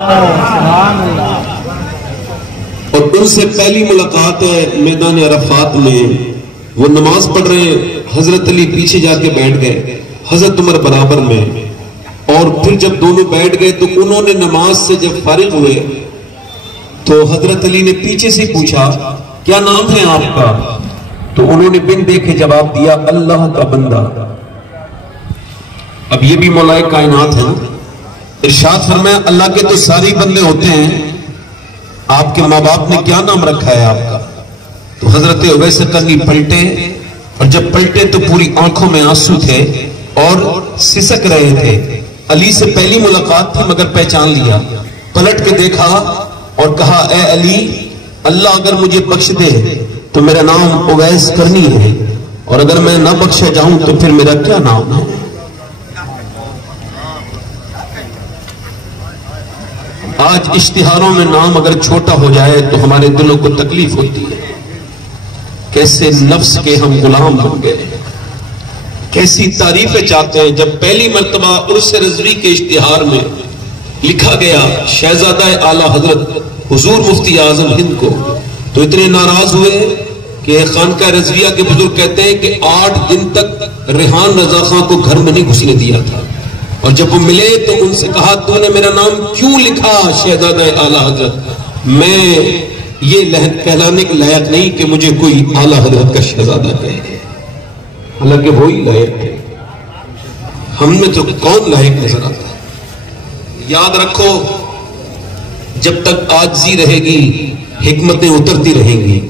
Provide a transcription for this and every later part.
اور ان سے پہلی ملاقات ہے میدان عرفات میں، وہ نماز پڑھ رہے ہیں، حضرت علی پیچھے جا کے بیٹھ گئے، حضرت عمر برابر میں، اور پھر جب دونوں بیٹھ گئے تو انہوں نے نماز سے جب فارغ ہوئے تو حضرت علی نے پیچھے سے پوچھا کیا نام ہے آپ کا؟ تو انہوں نے بن دیکھے جواب دیا اللہ کا بندہ۔ اب یہ بھی مولا کائنات ہے، ارشاد فرمایا اللہ کے تو ساری بندے ہوتے ہیں، آپ کے ماں باپ نے کیا نام رکھا ہے آپ کا؟ تو حضرت اویس قرنی پلٹے، اور جب پلٹے تو پوری آنکھوں میں آنسو تھے اور سسک رہے تھے۔ علی سے پہلی ملاقات تھی مگر پہچان لیا، پلٹ کے دیکھا اور کہا اے علی، اللہ اگر مجھے بخش دے تو میرا نام اویس قرنی ہے، اور اگر میں نہ بخشا جاؤں تو پھر میرا کیا نام ہے؟ آج اشتہاروں میں نام اگر چھوٹا ہو جائے تو ہمارے دلوں کو تکلیف ہوتی ہے۔ کیسے نفس کے ہم غلام بن گئے، کیسی تعریفیں چاہتے ہیں۔ جب پہلی مرتبہ عرس رضوی کے اشتہار میں لکھا گیا شہزادہ اعلیٰ حضرت حضور مفتی اعظم ہند کو، تو اتنے ناراض ہوئے کہ خانقاہ رضویہ کے بزرگ کہتے ہیں کہ 8 دن تک ریحان رضا خان کو گھر میں نہیں گھسنے دیا تھا، اور جب وہ ملے تو ان سے کہا تو نے میرا نام کیوں لکھا شہزادہ اعلیٰ حضرت؟ میں یہ کہلانے کے لائق نہیں کہ مجھے کوئی اعلیٰ حضرت کا شہزادہ کہے، حالانکہ وہی لائق ہے، ہم میں تو کون لائق نظر آتا ہے؟ یاد رکھو جب تک عاجزی رہے گی حکمتیں اترتی رہیں گی۔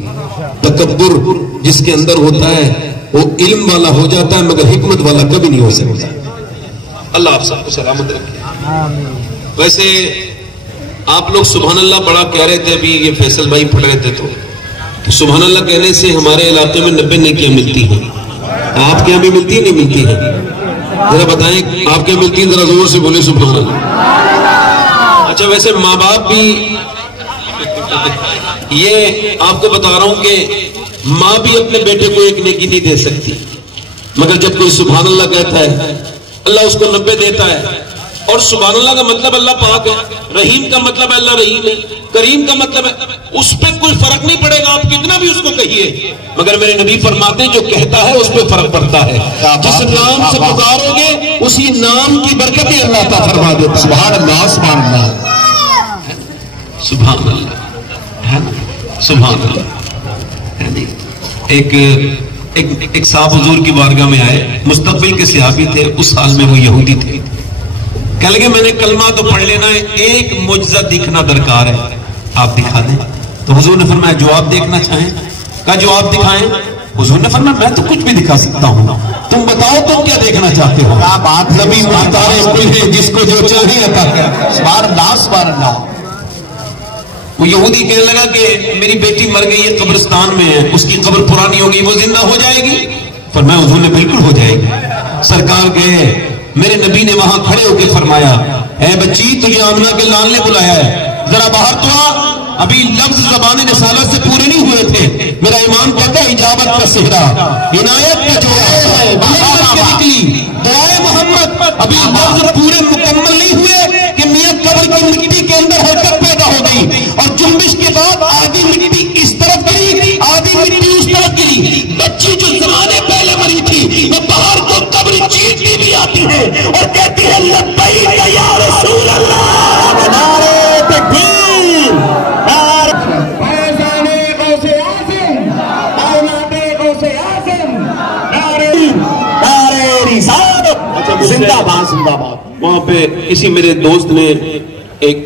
تکبر جس کے اندر ہوتا ہے وہ علم والا ہو جاتا ہے مگر حکمت والا کبھی نہیں ہو سکتا۔ اللہ آپ سب کو سلامت رکھے۔ ویسے آپ لوگ سبحان اللہ بڑا کہہ رہے تھے، ابھی یہ فیصل بھائی پڑھ رہے تھے تو سبحان اللہ کہنے سے ہمارے علاقے میں 90 نیکیاں ملتی ہیں۔ آپ کے یہاں بھی ملتی ہے نہیں ملتی ہے؟ ذرا بتائیں آپ کے یہاں ملتی ہیں، ذرا زور سے بولے سبحان اللہ۔ اچھا ویسے ماں باپ بھی، یہ آپ کو بتا رہا ہوں کہ ماں بھی اپنے بیٹے کو ایک نیکی نہیں دے سکتی، مگر جب کوئی سبحان اللہ کہتا ہے اللہ اس کو 90 دیتا ہے۔ اور سبحان اللہ کا مطلب اللہ پاک ہے، رحیم کا مطلب اللہ رحیم ہے، کریم کا مطلب ہے، اس پہ کوئی فرق نہیں پڑے گا آپ کتنا بھی اس کو کہیے، مگر میرے نبی فرماتے ہیں جو کہتا ہے اس پہ فرق پڑتا ہے۔ جس نام سے پکارو گے اسی نام کی برکتیں اللہ تعالیٰ فرما دیتا ہے۔ سبحان اللہ سبحان اللہ سبحان اللہ سبحان اللہ۔ ایک صاحب حضور کی بارگاہ میں آئے، مستقبل کے صحابی تھے، اس سال میں وہ یہودی تھے، کہنے لگے میں نے کلمہ تو پڑھ لینا ہے، ایک معجزہ دکھنا درکار ہے، آپ دکھا دیں۔ تو حضور نے فرمایا جو آپ دیکھنا چاہیں، کہا جو آپ دکھائیں۔ حضور نے فرمایا میں تو کچھ بھی دکھا سکتا ہوں، تم بتاؤ تم کیا دیکھنا چاہتے ہو؟ کیا بات نبی ہے جس کو جو چاہیے عطا کر۔ سبحان اللہ سبحان اللہ۔ وہ یہودی کہنے لگا کہ میری بیٹی مر گئی ہے، قبرستان میں ہے، اس کی قبر پرانی ہوگی، وہ زندہ ہو جائے گی؟ فرمایا حضور نے بالکل ہو جائے گی۔ سرکار گئے، میرے نبی نے وہاں کھڑے ہو کے فرمایا اے بچی تجھے آمنہ کے لال نے بلایا ہے، ذرا باہر تو آ، ابھی لفظ زبان رسالت سے پورے نہیں ہوئے تھے، میرا ایمان کہتا ہے اجابت کا صحرا، عنایت کا جو ہے باہر کے نکلی دعائے محمد، ابھی لفظ پورے مکمل نہیں ہوئے کہ میاں قبر کی مٹی کے اندر حرکت پیدا ہو گئی، اور جنبش کے بعد آدھی مٹی اس طرف گری آدھی مٹی اس طرف گری، بچی جو زمانے پہلے مری تھی وہ باہر کو قبر چیٹتی بھی آتی ہے اور کہتی ہے لبیک یا رسول اللہ، نعرہ تکبیر، زندہ باد زندہ باد۔ وہاں پہ کسی میرے دوست نے ایک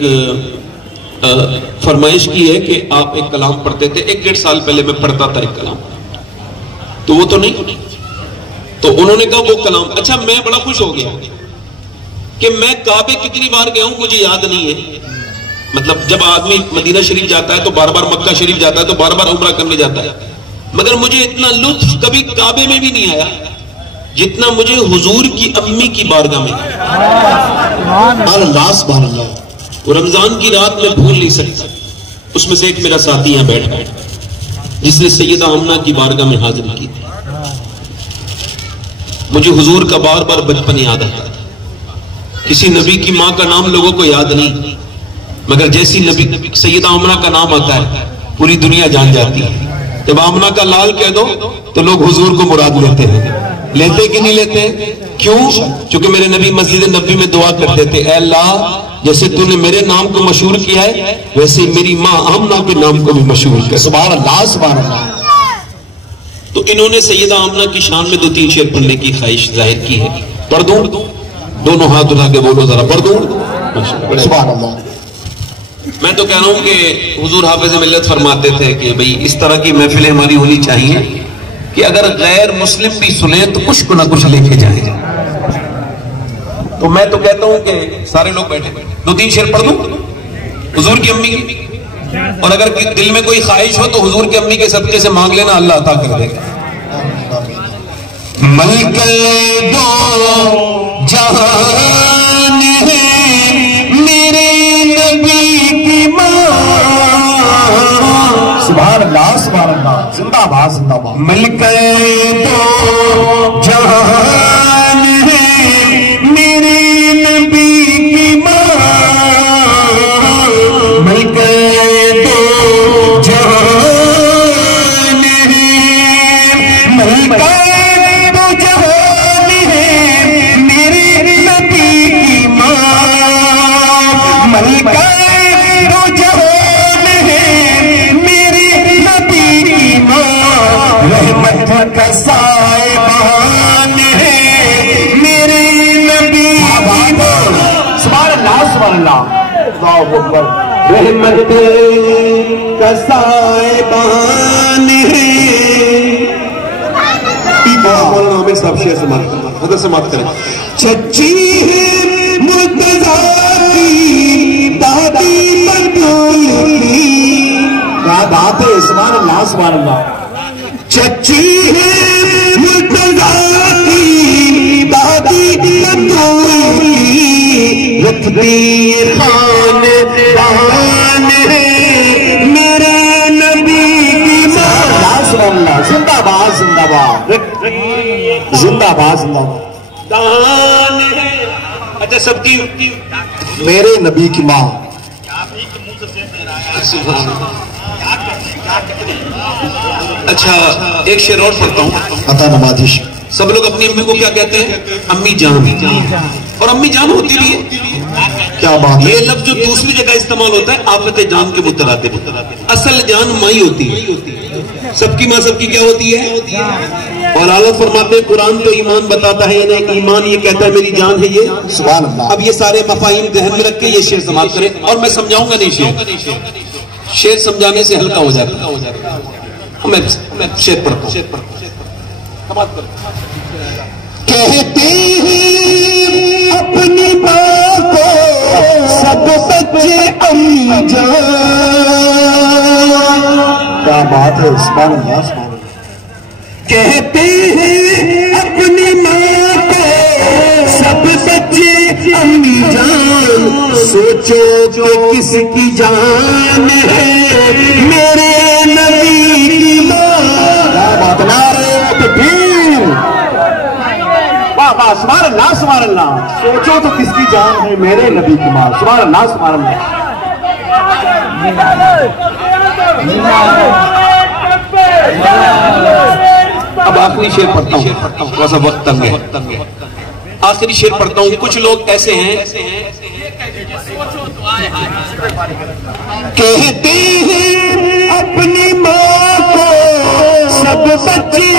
فرمائش کی ہے کہ آپ ایک کلام پڑھتے تھے، 1-1.5 سال پہلے میں پڑھتا تھا ایک کلام، تو وہ تو نہیں، تو انہوں نے کہا وہ کلام، اچھا میں بڑا خوش ہو گیا کہ میں کعبے کتنی بار گیا ہوں مجھے یاد نہیں ہے، مطلب جب آدمی مدینہ شریف جاتا ہے تو بار بار مکہ شریف جاتا ہے تو بار بار عمرہ کرنے جاتا ہے، مگر مجھے اتنا لطف کبھی کعبے میں بھی نہیں آیا جتنا مجھے حضور کی امی کی بارگاہ میں۔ اللہ سبحان اللہ۔ وہ رمضان کی رات میں بھول نہیں سکتا، اس میں سے ایک میرا ساتھی یہاں بیٹھا ہے جس نے سیدہ آمنہ کی بارگاہ میں حاضری کی تھی، مجھے حضور کا بار بار بچپن یاد آتا تھا، کسی نبی کی ماں کا نام لوگوں کو یاد نہیں، مگر جیسی نبی سیدہ آمنہ کا نام آتا ہے پوری دنیا جان جاتی ہے. جب آمنہ کا لال کہہ دو تو لوگ حضور کو مراد لیتے ہیں. لیتے کہ نہیں لیتے؟ کیوں؟ چونکہ میرے نبی مسجد نبی میں دعا کرتے تھے، اے اللہ جیسے تو نے میرے نام کو مشہور کیا ہے ویسے میری ماں آمنہ کے نام کو بھی مشہور کیا. سبحان اللہ سبحان اللہ. تو انہوں نے سیدہ آمنہ کی شان میں 2-3 شعر پڑھنے کی خواہش ظاہر کی ہے. پڑھ دوں؟ دونوں ہاتھ اٹھا کے بولو ذرا، پڑھ دوں؟ سبحان اللہ. میں تو کہہ رہا ہوں کہ حضور حافظ ملت فرماتے تھے کہ بھئی اس طرح کی محفلیں ہماری ہونی چاہیے کہ اگر غیر مسلم بھی سنیں تو کچھ نہ کچھ لے کے جائیں. تو میں تو کہتا ہوں کہ سارے لوگ بیٹھے 2-3 شعر پڑھ دوں حضور کی امی کی، اور اگر دل میں کوئی خواہش ہو تو حضور کی امی کے صدقے سے مانگ لینا، اللہ عطا کر دے گا. ملک دو جہان ہے میرے نبی کی ماں. سبحان اللہ سبحان اللہ. زندہ باد زندہ باد. ملک دو جہان ہے میرے نبی کی ماں. ملک دو جہان ہے، ملک دو جہان ہے میرے نبی کی ماں. ملک دو جہان ہے میرے نبی کی ماں. رحمت کا سائبان ہے میرے نبی کی ماں. سبحان اللہ سبحان اللہ. اللہ اکبر. رحمت کا سائبان ہے. مولانا عامر صاحب شیخ سماعت کرنا، حضرت سماعت کریں. چچی ہے مرتضیٰ کی دادی مردول کی. کیا بات ہے. سبحان اللہ سبحان اللہ. چچی ہے مرتضیٰ کی دادی مردول کی. رتبی خاندان ہے میرے نبی کی ماں. سبحان اللہ. زندہ باد زندہ باد زندہ باد زندہ باد. اچھا سب کی میرے نبی کی ماں. اچھا ایک شعر اور پڑھتا ہوں. عطا نمازش. سب لوگ اپنی امی کو کیا کہتے ہیں؟ امی جان. اور امی جان ہوتی بھی ہے. کیا بات ہے. یہ لفظ جو دوسری جگہ استعمال ہوتا ہے آفت جان کے مترادف. اصل جان ماں ہی ہوتی ہے. سب کی ماں سب کی کیا ہوتی ہے؟ اور اعلیٰ فرماتے ہیں قرآن تو ایمان بتاتا ہے، یعنی ایمان یہ کہتا ہے میری جان ہے یہ. سبحان اللہ. اب یہ سارے مفاہیم ذہن میں رکھ کے یہ شعر سماعت کریں، اور میں سمجھاؤں گا نہیں. شعر سمجھانے سے ہلکا ہو جاتا ہے. میں شعر پڑھتا ہوں. کہتے ہیں اپنی ماں کو سب بچے امی جان. کیا بات ہے. سبحان اللہ سبحان اللہ. کہتے ہیں اپنی ماں کو سب بچے امی جان. سوچو جو کس کی جان ہے میرے نبی کی ماں. کیا بات. نعرہ تکبیر. واہ واہ. سبحان اللہ سبحان اللہ. سوچو تو کس کی جان ہے میرے نبی کی ماں. سبحان اللہ سبحان اللہ. اب آخری شعر پڑھتا ہوں، تھوڑا سا وقت تنگ ہے. آخری شعر پڑھتا ہوں. کچھ لوگ ایسے ہیں کہتے ہیں اپنی ماں کو سب بچے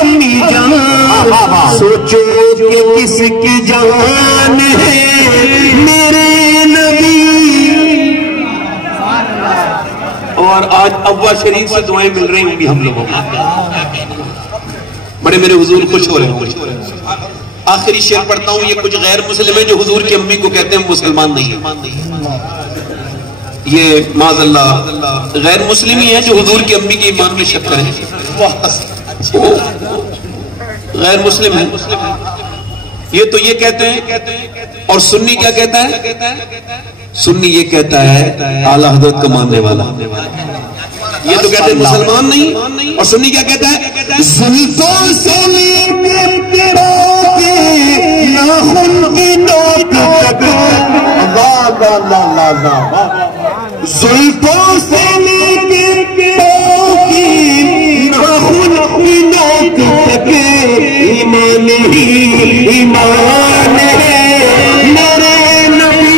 امی جان. سوچو کہ کس کی جان ہے میرے نبی. اور آج ابا شریف سے دعائیں مل رہی ہوں گی ہم لوگوں کو. بڑے میرے حضور خوش ہو رہے ہیں. آخری شعر پڑھتا ہوں. یہ کچھ غیر مسلم ہیں جو حضور کی امی کو کہتے ہیں مسلمان نہیں ہیں. یہ معاذ اللہ غیر مسلم ہی ہیں جو حضور کی امی کے ایمان میں شک کریں. غیر مسلم ہیں یہ تو یہ کہتے ہیں. اور سنی کیا کہتا ہے؟ سنی یہ کہتا ہے اعلیٰ حضرت کا ماننے والا. یہ تو کہتے ہیں مسلمان نہیں. اور سنی کیا کہتا ہے؟ زلفوں سے ناخن کی نوک تک. اللہ اللہ اللہ اللہ. زلفوں سے لے کے پاؤں کی ناخن نوک تک ایمان ہی ایمان ہے میرے نبی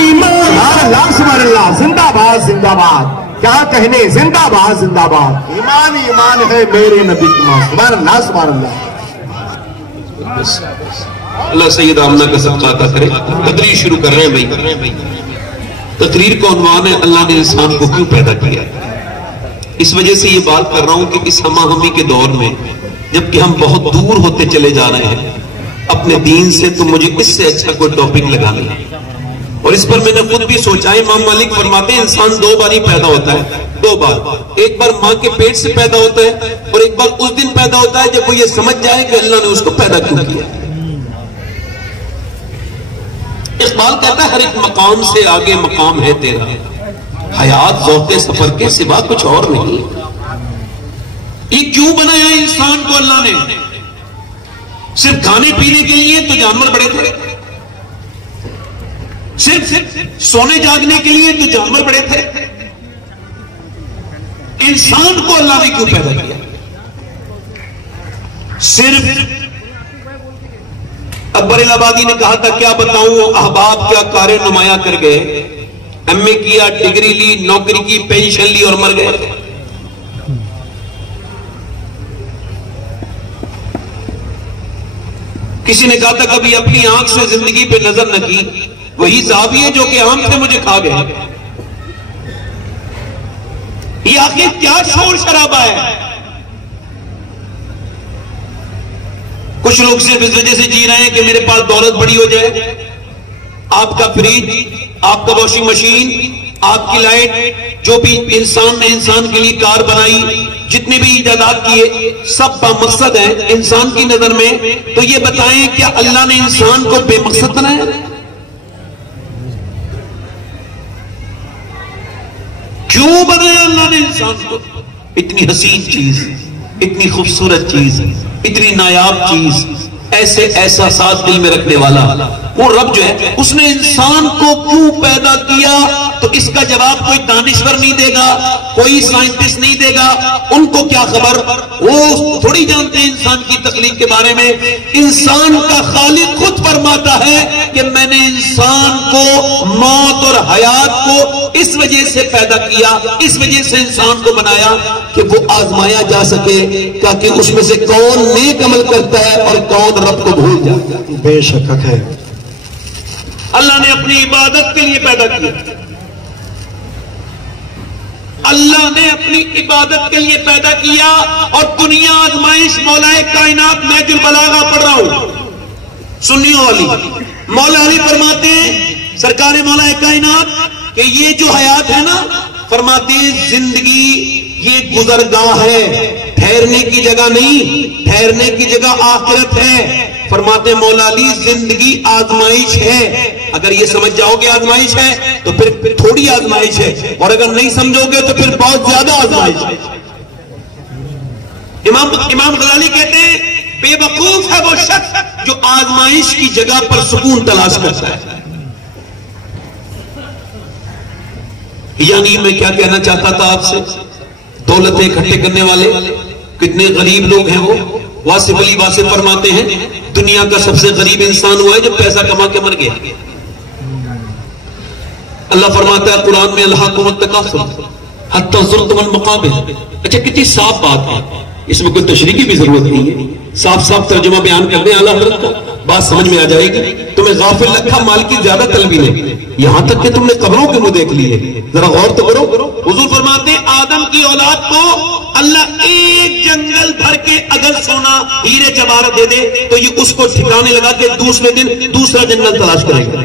ایمان. اللہ سبحان اللہ. زندہ باد زندہ باد. کیا کہنے, زندہ باد زندہ باد. ایمان ایمان ہے میرے نبی کی ماں. سبحان اللہ سبحان اللہ. اللہ سید آمنہ کا صدقہ عطا کرے. تقریر شروع کر رہے ہیں بھائی. تقریر کا عنوان ہے اللہ نے انسان کو کیوں پیدا کیا. اس وجہ سے یہ بات کر رہا ہوں کہ اس ہمہ ہمی کے دور میں جبکہ ہم بہت دور ہوتے چلے جا رہے ہیں اپنے دین سے, تو مجھے اس سے اچھا کوئی ٹاپک لگانا ہے. اور اس پر میں نے خود بھی سوچا ہے. امام مالک فرماتے ہیں انسان دو بار ہی پیدا ہوتا ہے, دو بار. ایک بار ماں کے پیٹ سے پیدا ہوتا ہے اور ایک بار اس دن پیدا ہوتا ہے جب وہ یہ سمجھ جائے کہ اللہ نے اس کو پیدا کیوں کیا. اقبال کہتا ہے ہر ایک مقام سے آگے مقام ہے تیرا, حیات ذوق سفر کے سوا کچھ اور نہیں. یہ کیوں بنایا انسان کو اللہ نے؟ صرف کھانے پینے کے لیے تو جانور بڑے تھے, صرف سونے جاگنے کے لیے تو جانور بڑے تھے. انسان کو اللہ نے کیوں پیدا کیا؟ صرف اکبر الہآبادی نے کہا تھا کیا بتاؤں احباب کیا کار نمایاں کر گئے, ایم اے کیا, ڈگری لی, نوکری کی, پینشن لی اور مر گئے. کسی نے کہا تھا کبھی اپنی آنکھ سے زندگی پہ نظر نہ کی, وہی زاویے جو کہ آنکھ سے مجھے کھا گئے. یہ آخر کیا شور شرابہ ہے؟ کچھ لوگ صرف اس وجہ سے جی رہے ہیں کہ میرے پاس دولت بڑی ہو جائے. آپ کا فریج, آپ کا واشنگ مشین, آپ کی لائٹ, جو بھی انسان نے انسان کے لیے کار بنائی, جتنے بھی ایجادات کیے سب با مقصد ہے انسان کی نظر میں. تو یہ بتائیں کیا اللہ نے انسان کو بے مقصد بنایا؟ کیوں بنایا اللہ نے انسان کو؟ اتنی حسین چیز, اتنی خوبصورت چیز, اتنی نایاب چیز, ایسے احساسات دل میں رکھنے والا وہ رب جو ہے اس نے انسان کو کیوں پیدا کیا؟ تو اس کا جواب کوئی دانشور نہیں دے گا, کوئی سائنٹسٹ نہیں دے گا. ان کو کیا خبر, وہ تھوڑی جانتے ہیں انسان کی تخلیق کے بارے میں. انسان کا خالق خود فرماتا ہے کہ میں نے انسان کو موت اور حیات کو اس وجہ سے پیدا کیا, اس وجہ سے انسان کو بنایا کہ وہ آزمایا جا سکے تاکہ اس میں سے کون نیک عمل کرتا ہے اور کون رب کو بھول جاتا ہے. بے شک ہے. اللہ نے اپنی عبادت کے لیے پیدا کیا, اللہ نے اپنی عبادت کے لیے پیدا کیا. اور دنیا آزمائش مولا کائنات نہج البلاغہ پڑھ رہا ہوں سنیوں والی. مولا علی فرماتے ہیں سرکار مولا کائنات کہ یہ جو حیات ہے نا, فرماتے ہیں زندگی یہ گزرگاہ ہے, ٹھہرنے کی جگہ نہیں, ٹھہرنے کی جگہ آخرت ہے. فرماتے ہیں مولا علی زندگی آزمائش ہے. اگر یہ سمجھ جاؤ گے آزمائش ہے تو پھر تھوڑی آزمائش ہے, اور اگر نہیں سمجھو گے تو پھر بہت زیادہ آزمائش ہے. امام غزالی کہتے ہیں بے وقوف ہے وہ شخص جو آزمائش کی جگہ پر سکون تلاش کرتا ہے. یعنی میں کیا کہنا چاہتا تھا آپ سے, دولتیں اکٹھے کرنے والے کتنے غریب لوگ ہیں. وہ واصف علی واصف فرماتے ہیں دنیا کا سب سے غریب انسان ہوا ہے جو پیسہ کما کے مر گیا. اللہ فرماتا ہے قرآن میں الہاکم التکاثر حتی زرتم المقابر. اچھا کتنی صاف بات ہے, اس میں کوئی تشریح کی بھی ضرورت نہیں ہے, صاف صاف ترجمہ بیان کر دیں اعلیٰ حضرت کو, بات سمجھ میں آ جائے گی. تمہیں غافل رکھا مال کی زیادہ طلبی نے, یہاں تک کہ تم نے قبروں کے منہ دیکھ لیے. ذرا غور تو کرو. حضور فرماتے ہیں آدم کی اولاد کو اللہ ایک جنگل بھر کے اگر سونا ہیرے جواہرات دے دے تو یہ اس کو ٹھکانے لگا کے دوسرے دن دوسرا جنگل تلاش کرے گا.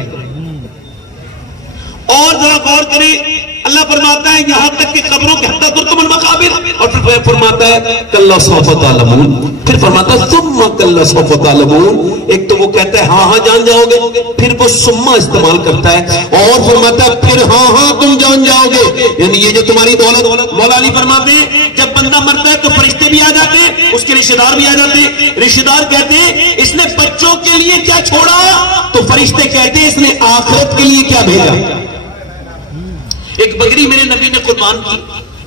اور ذرا غور کریں, اللہ فرماتا ہے یہاں تک کہ قبروں کے حتی ترتم المقابر, اور پھر فرماتا ہے کلا سوف تعلمون, پھر فرماتا ہے ثم کلا سوف تعلمون. ایک تو وہ کہتا ہے ہاں ہاں جان جاؤ گے, پھر وہ ثم استعمال کرتا ہے اور فرماتا ہے پھر ہاں ہاں تم جان جاؤ گے. یعنی یہ جو تمہاری دولت, مولا علی فرماتے ہیں جب بندہ مرتا ہے تو فرشتے بھی آ جاتے ہیں, اس کے رشتہ دار بھی آ جاتے ہیں. رشتہ دار کہتے ہیں اس نے بچوں کے لیے کیا چھوڑا, تو فرشتے کہتے ہیں اس نے آخرت کے لیے کیا بھیجا. ایک بکری میرے نبی نے قربان کی،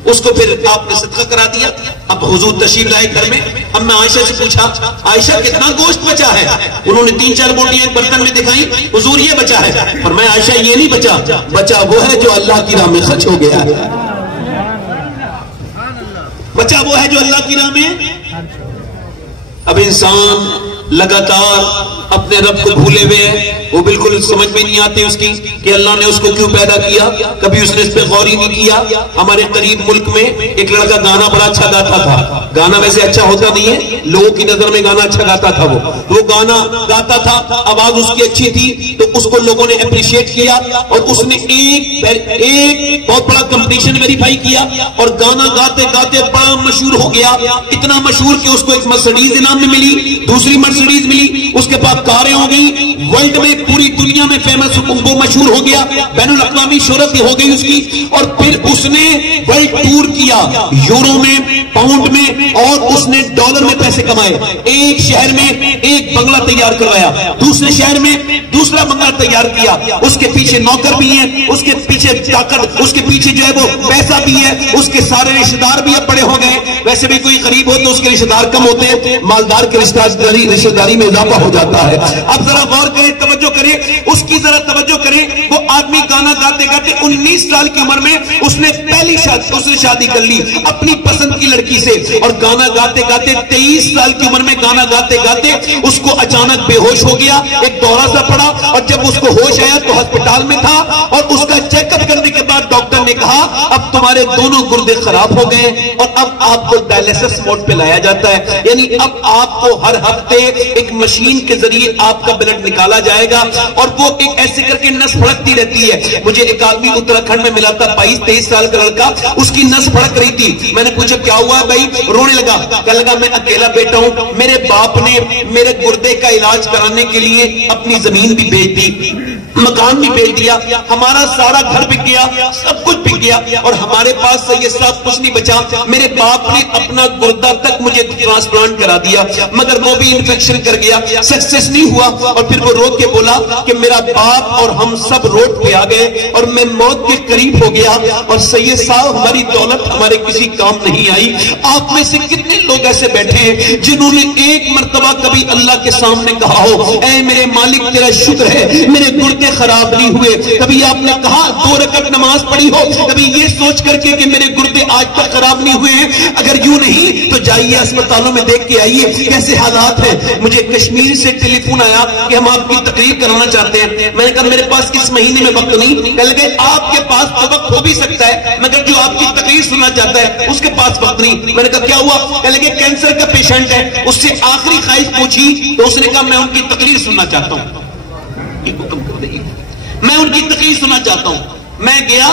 اس کو پھر آپ نے صدقہ کرا دیا. اب حضور تشریف لائے گھر میں. اب میں عائشہ سے پوچھا عائشہ کتنا گوشت بچا ہے؟ انہوں نے 3-4 بوٹیاں ایک برتن میں دکھائی، حضور یہ بچا ہے. اور میں عائشہ یہ نہیں بچا، بچا وہ ہے جو اللہ کی راہ میں خرچ ہو گیا ہے. بچا وہ ہے جو اللہ کی راہ میں. اب انسان لگاتار اپنے رب کو بھولے ہوئے ہیں، وہ بالکل سمجھ میں نہیں آتی اس کی کہ اللہ نے اس کو کیوں پیدا کیا. کبھی اس نے اس پہ غور ہی نہیں کیا. ہمارے قریب ملک میں ایک لڑکا گانا بڑا اچھا گاتا تھا. گانا ویسے اچھا ہوتا نہیں ہے، لوگوں کی نظر میں گانا اچھا گاتا تھا. وہ گانا گاتا تھا، آواز اس کی اچھی تھی، تو اس کو لوگوں نے اپریشیٹ کیا اور اس نے ایک بہت بڑا کمپٹیشن ویریفائی کیا اور گانا گاتے گاتے بڑا مشہور ہو گیا. اتنا مشہور کہ اس کو ایک مرسڈیز انعام میں ملی، دوسری مرسڈیز ملی، اس کے پاس کاریں ہو گئی، ورلڈ میں پوری دنیا میں فیمس، وہ مشہور ہو گیا، بین الاقوامی شہرت ہو گئی اس کی. اور پھر اس نے ورلڈ ٹور کیا، یورو میں، پاؤنڈ میں، اور اس نے ڈالر میں پیسے کمائے. ایک شہر میں ایک بنگلہ تیار کروایا، دوسرے شہر میں دوسرا بنگلہ تیار کیا. اس کے پیچھے نوکر بھی ہیں، اس کے پیچھے طاقت، اس کے پیچھے جو ہے وہ پیسہ بھی ہے، اس کے سارے رشتہ دار بھی اب بڑے ہو گئے. ویسے بھی کوئی غریب ہو تو اس کے رشتہ دار کم ہوتے ہیں، مالدار کے رشتہ داری میں اضافہ ہو جاتا ہے. اب ذرا غور کریں، توجہ کریں، اس کی ذرا توجہ کریں. وہ آدمی گانا گاتے گاتے 19 سال کی عمر میں اس نے شادی کر لی اپنی پسند کی لڑکی سے. اور گانا گاتے گاتے 23 سال کی عمر میں گانا گاتے گاتے اس کو اچانک بے ہوش ہو گیا، ایک دورہ سا پڑا. اور جب اس کو ہوش آیا تو ہسپتال میں تھا، اور اس کا چیک اپ کرنے کے بعد ڈاکٹر نے کہا اب تمہارے دونوں گردے خراب ہو گئے اور اب آپ کو ڈائلیسس موڈ پہ لایا جاتا ہے. یعنی اب آپ کو ہر ہفتے ایک مشین کے ذریعے آپ کا بلڈ نکالا جائے گا اور وہ ایک ایسے کر کے نس پھڑکتی رہتی ہے. مجھے ایک آدمی اتراکھنڈ میں ملا تھا، 22-23 سال کا لڑکا، اس کی نس پھڑک رہی تھی. میں نے پوچھا کیا ہوا ہے بھائی؟ رونے لگا، کہنے لگا میں اکیلا بیٹا ہوں، میرے باپ نے میرے گردے کا علاج کرانے کے لیے اپنی زمین بھی بیچ دی، مکان بھی بیچ دیا، ہمارا سارا گھر بک گیا، سب کچھ بک گیا، اور ہمارے پاس سے یہ سب کچھ نہیں بچا. میرے باپ نے اپنا گردہ تک مجھے ٹرانسپلانٹ کرا دیا، مگر وہ بھی انفیکشن کر گیا، سکسیس نہیں ہوا. اور پھر وہ رو کے بولا کہ میرا باپ اور ہم سب روڈ پہ آ گئے اور میں موت کے قریب ہو گیا، اور سید صاحب ہماری دولت ہمارے کسی کام نہیں آئی. آپ میں سے کتنے لوگ ایسے بیٹھے ہیں جنہوں نے ایک مرتبہ کبھی اللہ کے سامنے کہا ہو اے میرے مالک تیرا شکر ہے میرے گردے خراب نہیں ہوئے؟ کبھی آپ نے کہا 2 رکعت نماز پڑھی ہو کبھی یہ سوچ کر کے کہ میرے گردے آج تک خراب نہیں ہوئے ہیں؟ اگر یوں نہیں تو جائیے اسپتالوں میں دیکھ کے آئیے کیسے حالات ہیں. مجھے کشمیر سے ٹیلی فون آیا کہ ہم آپ کی تقریر کرانا چاہتے ہیں. میں نے کہا میرے پاس اس مہینے میں وقت نہیں. کہنے لگے آپ کے پاس تو وقت ہو بھی سکتا ہے مگر جو آپ کی تقریر سننا چاہتا ہے اس کے پاس وقت نہیں. میں نے کہا کیا ہوا؟ کہنے لگے کینسر کا پیشنٹ ہے، اس سے آخری خواہش پوچھی تو اس نے کہا میں ان کی تقریر سننا چاہتا ہوں. میں ان کی تقریر سننا چاہتا ہوں. میں گیا،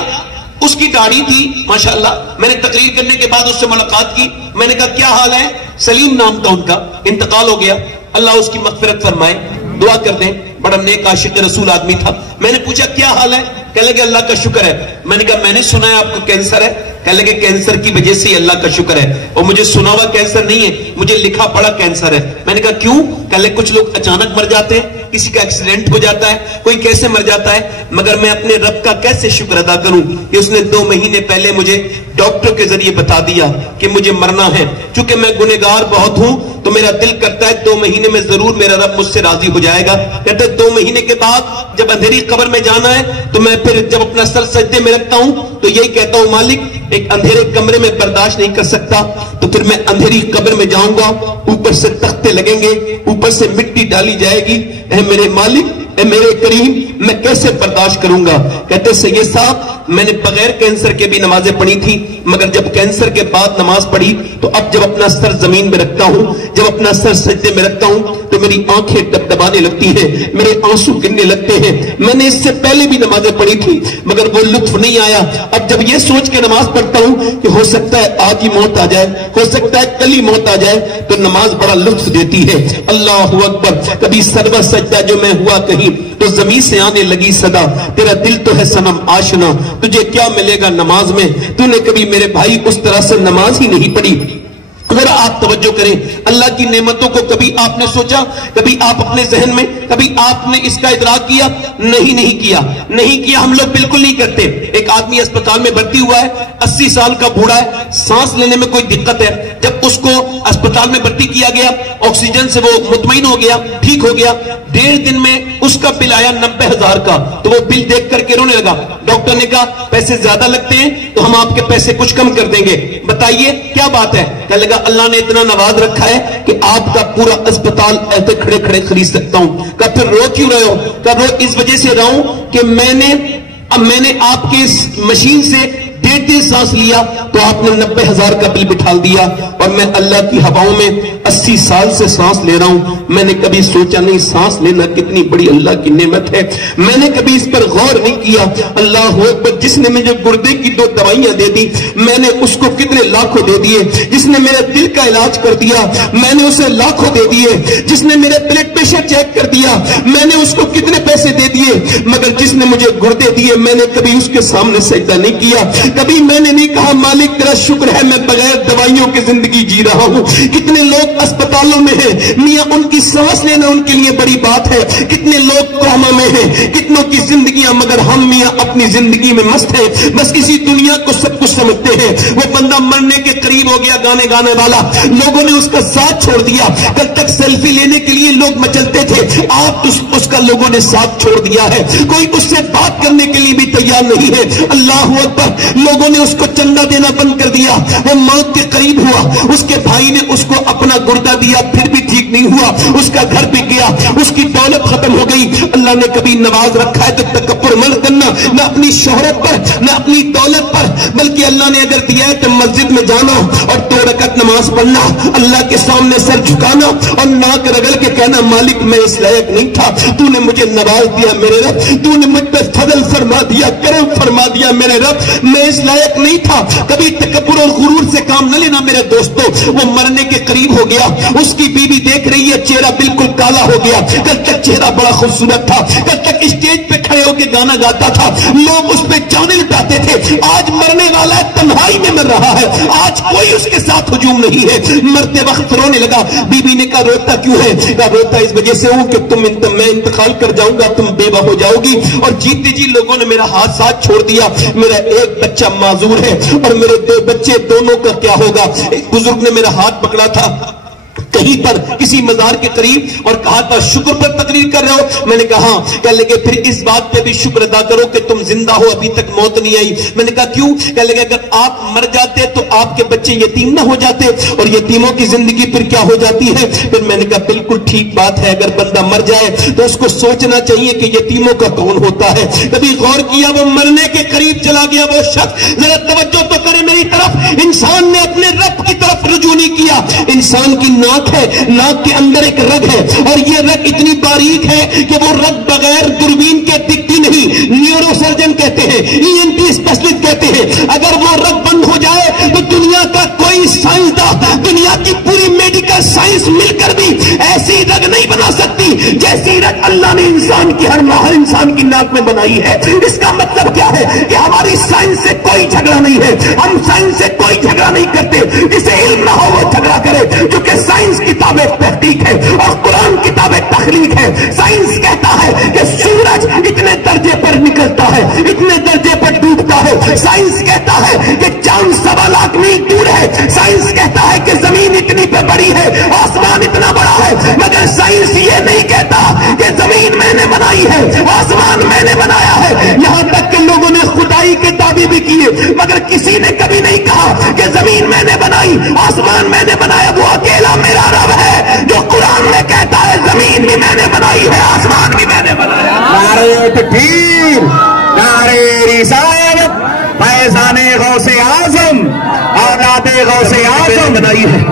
اس کی داڑھی تھی ماشاءاللہ. میں نے تقریر کرنے کے بعد اس سے ملاقات کی. میں نے کہا کیا حال ہے؟ سلیم نام تھا ان کا، انتقال ہو گیا، اللہ اس کی مغفرت فرمائے، دعا کر دیں. بڑا نیک عاشق رسول آدمی تھا. میں نے پوچھا کیا حال ہے؟ کہنے لگے اللہ کا شکر ہے. میں نے کہا میں نے سنا ہے آپ کو کینسر ہے. کہنے لگے کینسر کی وجہ سے اللہ کا شکر ہے، اور مجھے سنا ہوا کینسر نہیں ہے، مجھے لکھا پڑا کینسر ہے. میں نے کہا کیوں؟ کہنے لگے کچھ لوگ اچانک مر جاتے ہیں، کسی کا ایکسیڈنٹ ہو جاتا ہے، کوئی کیسے مر جاتا ہے، مگر میں اپنے رب کا کیسے شکر ادا کروں کہ اس نے 2 مہینے پہلے مجھے ڈاکٹر کے ذریعے بتا دیا کہ مجھے مرنا ہے. چونکہ میں گنہگار بہت ہوں تو میرا دل کرتا ہے 2 مہینے میں ضرور میرا رب مجھ سے راضی ہو جائے گا. کہتا ہے 2 مہینے کے بعد جب اندھیری قبر میں جانا ہے تو میں پھر جب اپنا سر سجدے میں رکھتا ہوں تو یہی کہتا ہوں مالک ایک اندھیرے کمرے میں برداشت نہیں کر سکتا تو پھر میں اندھیری قبر میں جاؤں گا، اوپر سے تختے لگیں گے، اوپر سے مٹی ڈالی جائے گی، اے میرے مالک اے میرے کریم میں کیسے برداشت کروں گا. کہتے سید صاحب میں نے بغیر کینسر کے بھی نمازیں پڑھی تھی مگر جب کینسر کے بعد نماز پڑھی تو اب جب اپنا سر زمین میں رکھتا ہوں، جب اپنا سر سجدے میں رکھتا ہوں تو میری آنکھیں ڈبڈبانے لگتی ہیں، میرے آنسو گرنے لگتے ہیں. میں نے اس سے پہلے بھی نمازیں پڑھی تھی مگر وہ لطف نہیں آیا. اب جب یہ سوچ کے نماز پڑھتا ہوں کہ ہو سکتا ہے آج ہی موت آ جائے، ہو سکتا ہے کل ہی موت آ جائے تو نماز بڑا لطف دیتی ہے. اللہ اکبر. کبھی سرو سجدہ جو میں ہوا کہیں تو زمین سے آنے لگی صدا تیرا دل تو ہے صنم آشنا تجھے کیا ملے گا نماز میں. تو نے کبھی میرے بھائی اس طرح سے نماز ہی نہیں پڑھی. ذرا آپ توجہ کریں، اللہ کی نعمتوں کو کبھی آپ نے سوچا، کبھی آپ اپنے ذہن میں، کبھی آپ نے اس کا ادراک کیا؟ نہیں کیا، ہم لوگ بالکل نہیں کرتے۔ ایک آدمی اسپتال میں بھرتی ہوا ہے، 80 سال کا بوڑھا ہے، سانس لینے میں کوئی دقت ہے، جب اس کو اسپتال میں بھرتی کیا گیا، آکسیجن سے وہ مطمئن ہو گیا، ٹھیک ہو گیا، 1.5 دن میں اس کا بل آیا 90,000 کا، تو وہ بل دیکھ کر کے رونے لگا۔ ڈاکٹر نے کہا پیسے زیادہ لگتے ہیں تو ہم آپ کے پیسے کچھ کم کر دیں گے، بتائیے کیا بات ہے؟ کہنے لگا اللہ نے اتنا نواز رکھا ہے کہ آپ کا پورا اسپتال ایسے کھڑے کھڑے خرید سکتا ہوں۔ کہا پھر رو کیوں رہے ہو؟ کہا رو اس وجہ سے رہا ہوں کہ میں نے آپ کے اس مشین سے 1.5 دن سانس لیا تو آپ نے 90,000 کا بل بٹھا دیا، اور میں اللہ کی ہواؤں میں 80 سال سے سانس لے رہا ہوں۔ میں نے کبھی سوچا نہیں سانس لینا کتنی بڑی اللہ کی نعمت ہے، میں نے کبھی اس پر غور نہیں کیا۔ اللہ اکبر، جس نے مجھے گردے کی 2 دوائیاں دے دی میں نے اس کو کتنے لاکھوں دے دیے، جس نے میرے دل کا علاج کر دیا میں نے اسے لاکھوں دے دیے، جس نے میرے بلڈ پریشر چیک کر دیا میں نے اس کو کتنے پیسے دے دیے، مگر جس نے مجھے گردے دیے میں نے کبھی اس کے سامنے سجدہ نہیں کیا، کبھی میں نے نہیں کہا مالک تیرا شکر ہے میں بغیر دوائیوں کی زندگی جی رہا ہوں۔ کتنے لوگ اسپتالوں میں ہیں، میاں ان کی سانس لینا ان کے لیے بڑی بات ہے، کتنے لوگ کوما میں ہیں، کتنوں کی زندگیاں، مگر ہم میاں اپنی زندگی میں مست ہیں، بس اسی دنیا کو سب کچھ سمجھتے ہیں۔ وہ بندہ مرنے کے قریب ہو گیا، گانے والا، لوگوں نے اس کا ساتھ چھوڑ دیا، کل تک سیلفی لینے کے لیے لوگ مچلتے تھے، آپ اس کا لوگوں نے ساتھ چھوڑ دیا ہے، کوئی اس سے بات کرنے کے لیے بھی تیار نہیں ہے۔ اللہ اکبر، لوگوں نے اس کو چندہ دینا بند کر دیا، وہ موت کے قریب ہوا، اس کے بھائی نے اس کو اپنا گردہ دیا پھر بھی ٹھیک نہیں ہوا، اس کا گھر بک گیا، اس کی دولت ختم ہو گئی۔ اللہ نے کبھی نواز رکھا ہے تو تکبر مت کرنا، نہ اپنی شہرت پر نہ اپنی دولت پر، بلکہ اللہ نے اگر دیا ہے تو مسجد میں جانا اور 2 رکعت نماز پڑھنا، اللہ کے سامنے سر جھکانا اور ناک رگڑ کے کہنا مالک میں اس لائق نہیں تھا، تو نے مجھے نواز دیا میرے رب، تو نے مجھ پہ فضل فرما دیا، کرم فرما دیا میرے رب، میں اس لائق نہیں تھا۔ کبھی تکبر اور غرور سے کام نہ لینا میرے دوستو۔ وہ مرنے کے قریب ہو گیا، اس کی بیوی دیکھ رہی ہے چہرہ بالکل کالا ہو گیا، کل تک چہرہ بڑا خوبصورت تھا، کل تک اسٹیج پہ کھڑے ہو کے گانا گاتا تھا، لوگ اس پہ جانے لٹاتے تھے، آج مرنے والا ہے، تنہائی میں مر رہا ہے، آج کوئی اس کے ساتھ ہجوم نہیں ہے، مرتے وقت رونے لگا۔ بیوی نے کہا روتا کیوں ہے؟ کہا روتا اس وجہ سے ہوں کہ میں انتقال کر جاؤں گا، تم بیوہ ہو جاؤ گی، اور جیتے جی لوگوں نے میرا ہاتھ ساتھ چھوڑ دیا، میرا ایک بچہ معذور ہے اور میرے 2 بچے، دونوں کا کیا ہوگا؟ ایک بزرگ نے میرا ہاتھ پکڑا تھا کہیں پر کسی مزار کے قریب اور کہا تھا شکر پر تقریر کر رہے ہو؟ میں نے کہا ہاں۔ کہنے لگے پھر اس بات پہ بھی شکر ادا کرو کہ تم زندہ ہو، ابھی تک موت نہیں آئی۔ میں نے کہا کیوں؟ کہنے لگے اگر آپ مر جاتے تو آپ کے بچے یتیم نہ ہو جاتے، اور یتیموں کی زندگی پھر کیا ہو جاتی ہے؟ پھر میں نے کہا بالکل ٹھیک بات ہے، اگر بندہ مر جائے تو اس کو سوچنا چاہیے کہ یتیموں کا کون ہوتا ہے۔ کبھی غور کیا وہ مرنے کے قریب چلا گیا وہ شخص، ذرا توجہ تو کرے میری طرف، انسان نے اپنے رب کی طرف رجوع نہیں کیا۔ انسان کی ناک ہے، ناک کے اندر ایک رگ ہے، اور یہ رگ اتنی باریک ہے کہ وہ رگ بغیر دوربین کے دکھتی نہیں، نیورو سرجن کہتے ہیں، ENT اسپیشلسٹ کہتے ہیں، اگر وہ رگ بند ہو جائے تو دنیا کا کوئی سائنسداں، دنیا کی پوری میڈیکل سائنس مل کر بھی ایسی رگ نہیں بنا سکتی جیسی رگ اللہ نے انسان کی ہر انسان کی ناک میں بنائی ہے۔ اس کا مطلب کیا ہے کہ ہماری سائنس سے کوئی جھگڑا نہیں ہے، ہم سائنس سے کوئی جھگڑا نہیں کرتے، جسے علم نہ ہو وہ جھگڑا کرے، کیونکہ سائنس کتاب تحقیق ہے اور قرآن کتاب تخلیق ہے۔ سائنس کہتا ہے کہ سورج اتنے درجے پر نکلتا ہے، اتنے درجے پر ڈوبتا ہے، سائنس کہتا ہے کہ چاند 1.25 لاکھ میل دور ہے، سائنس کہتا ہے کہ زمین اتنی پہ بڑی ہے، آسمان اتنا بڑا ہے، مگر سائنس یہ نہیں کہتا کہ زمین میں نے بنائی ہے، آسمان میں نے بنایا ہے۔ یہاں تک کہ لوگوں نے خدائی کے دعوے بھی کیے، مگر کسی نے کبھی نہیں کہا کہ زمین میں نے بنائی، آسمان میں نے بنایا، وہ اکیلا میرا رب ہے جو قرآن میں کہتا ہے زمین بھی میں نے بنائی ہے، آسمان بھی میں نے بنایا۔ نعرہ تکبیر، نعرہ رسالت، فیضان غوث اعظم، اولاد غوث اعظم بنائی ہے،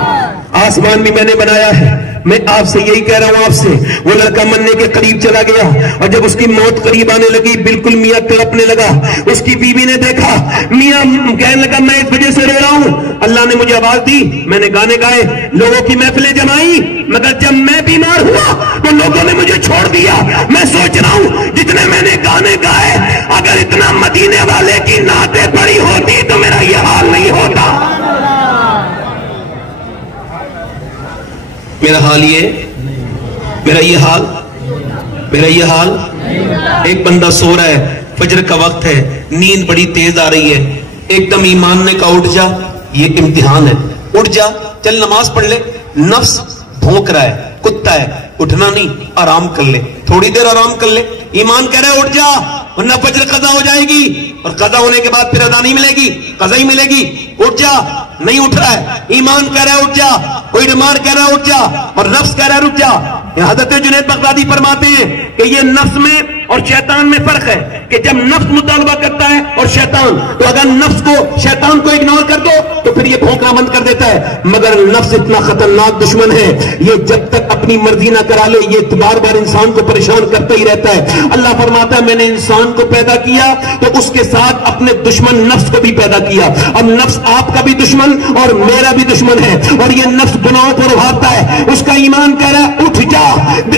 آسمان بھی میں نے بنایا ہے۔ میں آپ سے یہی کہہ رہا ہوں، آپ سے وہ لڑکا مرنے کے قریب چلا گیا، اور جب اس کی موت قریب آنے لگی بالکل میاں تڑپنے لگا، اس کی بیوی نے دیکھا، میاں کہنے لگا میں اس وجہ سے رو رہا ہوں، اللہ نے مجھے آواز دی، میں نے گانے گائے، لوگوں کی محفلیں جمائی، مگر جب میں بیمار ہوا تو لوگوں نے مجھے چھوڑ دیا۔ میں سوچ رہا ہوں جتنے میں نے گانے گائے، اگر اتنا مدینے والے کی نعتیں پڑھی ہوتی تو میرا یہ حال نہیں ہوتا۔ حال یہ، میرا یہ حال ایک بندہ سو رہا ہے، فجر کا وقت ہے، نیند بڑی تیز آ رہی ہے، ایک دم ایمان نے کہا اٹھ جا، یہ امتحان ہے، اٹھ جا، چل نماز پڑھ لے. نفس بھونک رہا ہے، کتا ہے، اٹھنا نہیں، آرام کر لے، تھوڑی دیر آرام کر لے. ایمان کہہ رہا ہے اٹھ جا ورنہ فجر قضا ہو جائے گی، اور قضا ہونے کے بعد پھر ادا نہیں ملے گی، قضا ہی ملے گی. اٹھ جا، نہیں اٹھ رہا ہے. ایمان کہہ رہا ہے اٹھ جا، کوئی بیمار کہہ رہا ہے اٹھ جا، اور نفس کہہ رہا ہے رک جا. حضرت جنید بغدادی فرماتے ہیں کہ یہ نفس میں اور شیطان میں فرق ہے کہ جب نفس مطالبہ کرتا ہے اور شیطان، تو اگر نفس کو، شیطان کو اگنور کر دو تو پھر یہ بھونکنا بند کر دیتا ہے. مگر نفس اتنا خطرناک دشمن ہے، یہ جب تک اپنی مرضی نہ کرا لے یہ بار بار انسان کو پریشان کرتا ہی رہتا ہے. اللہ فرماتا ہے میں نے انسان کو پیدا کیا تو اس کے ساتھ اپنے دشمن نفس کو بھی پیدا کیا. اب نفس آپ کا بھی دشمن اور میرا بھی دشمن ہے، اور یہ نفس گناہوں پر ابھارتا ہے. اس کا ایمان کہہ رہا ہے اٹھ جا،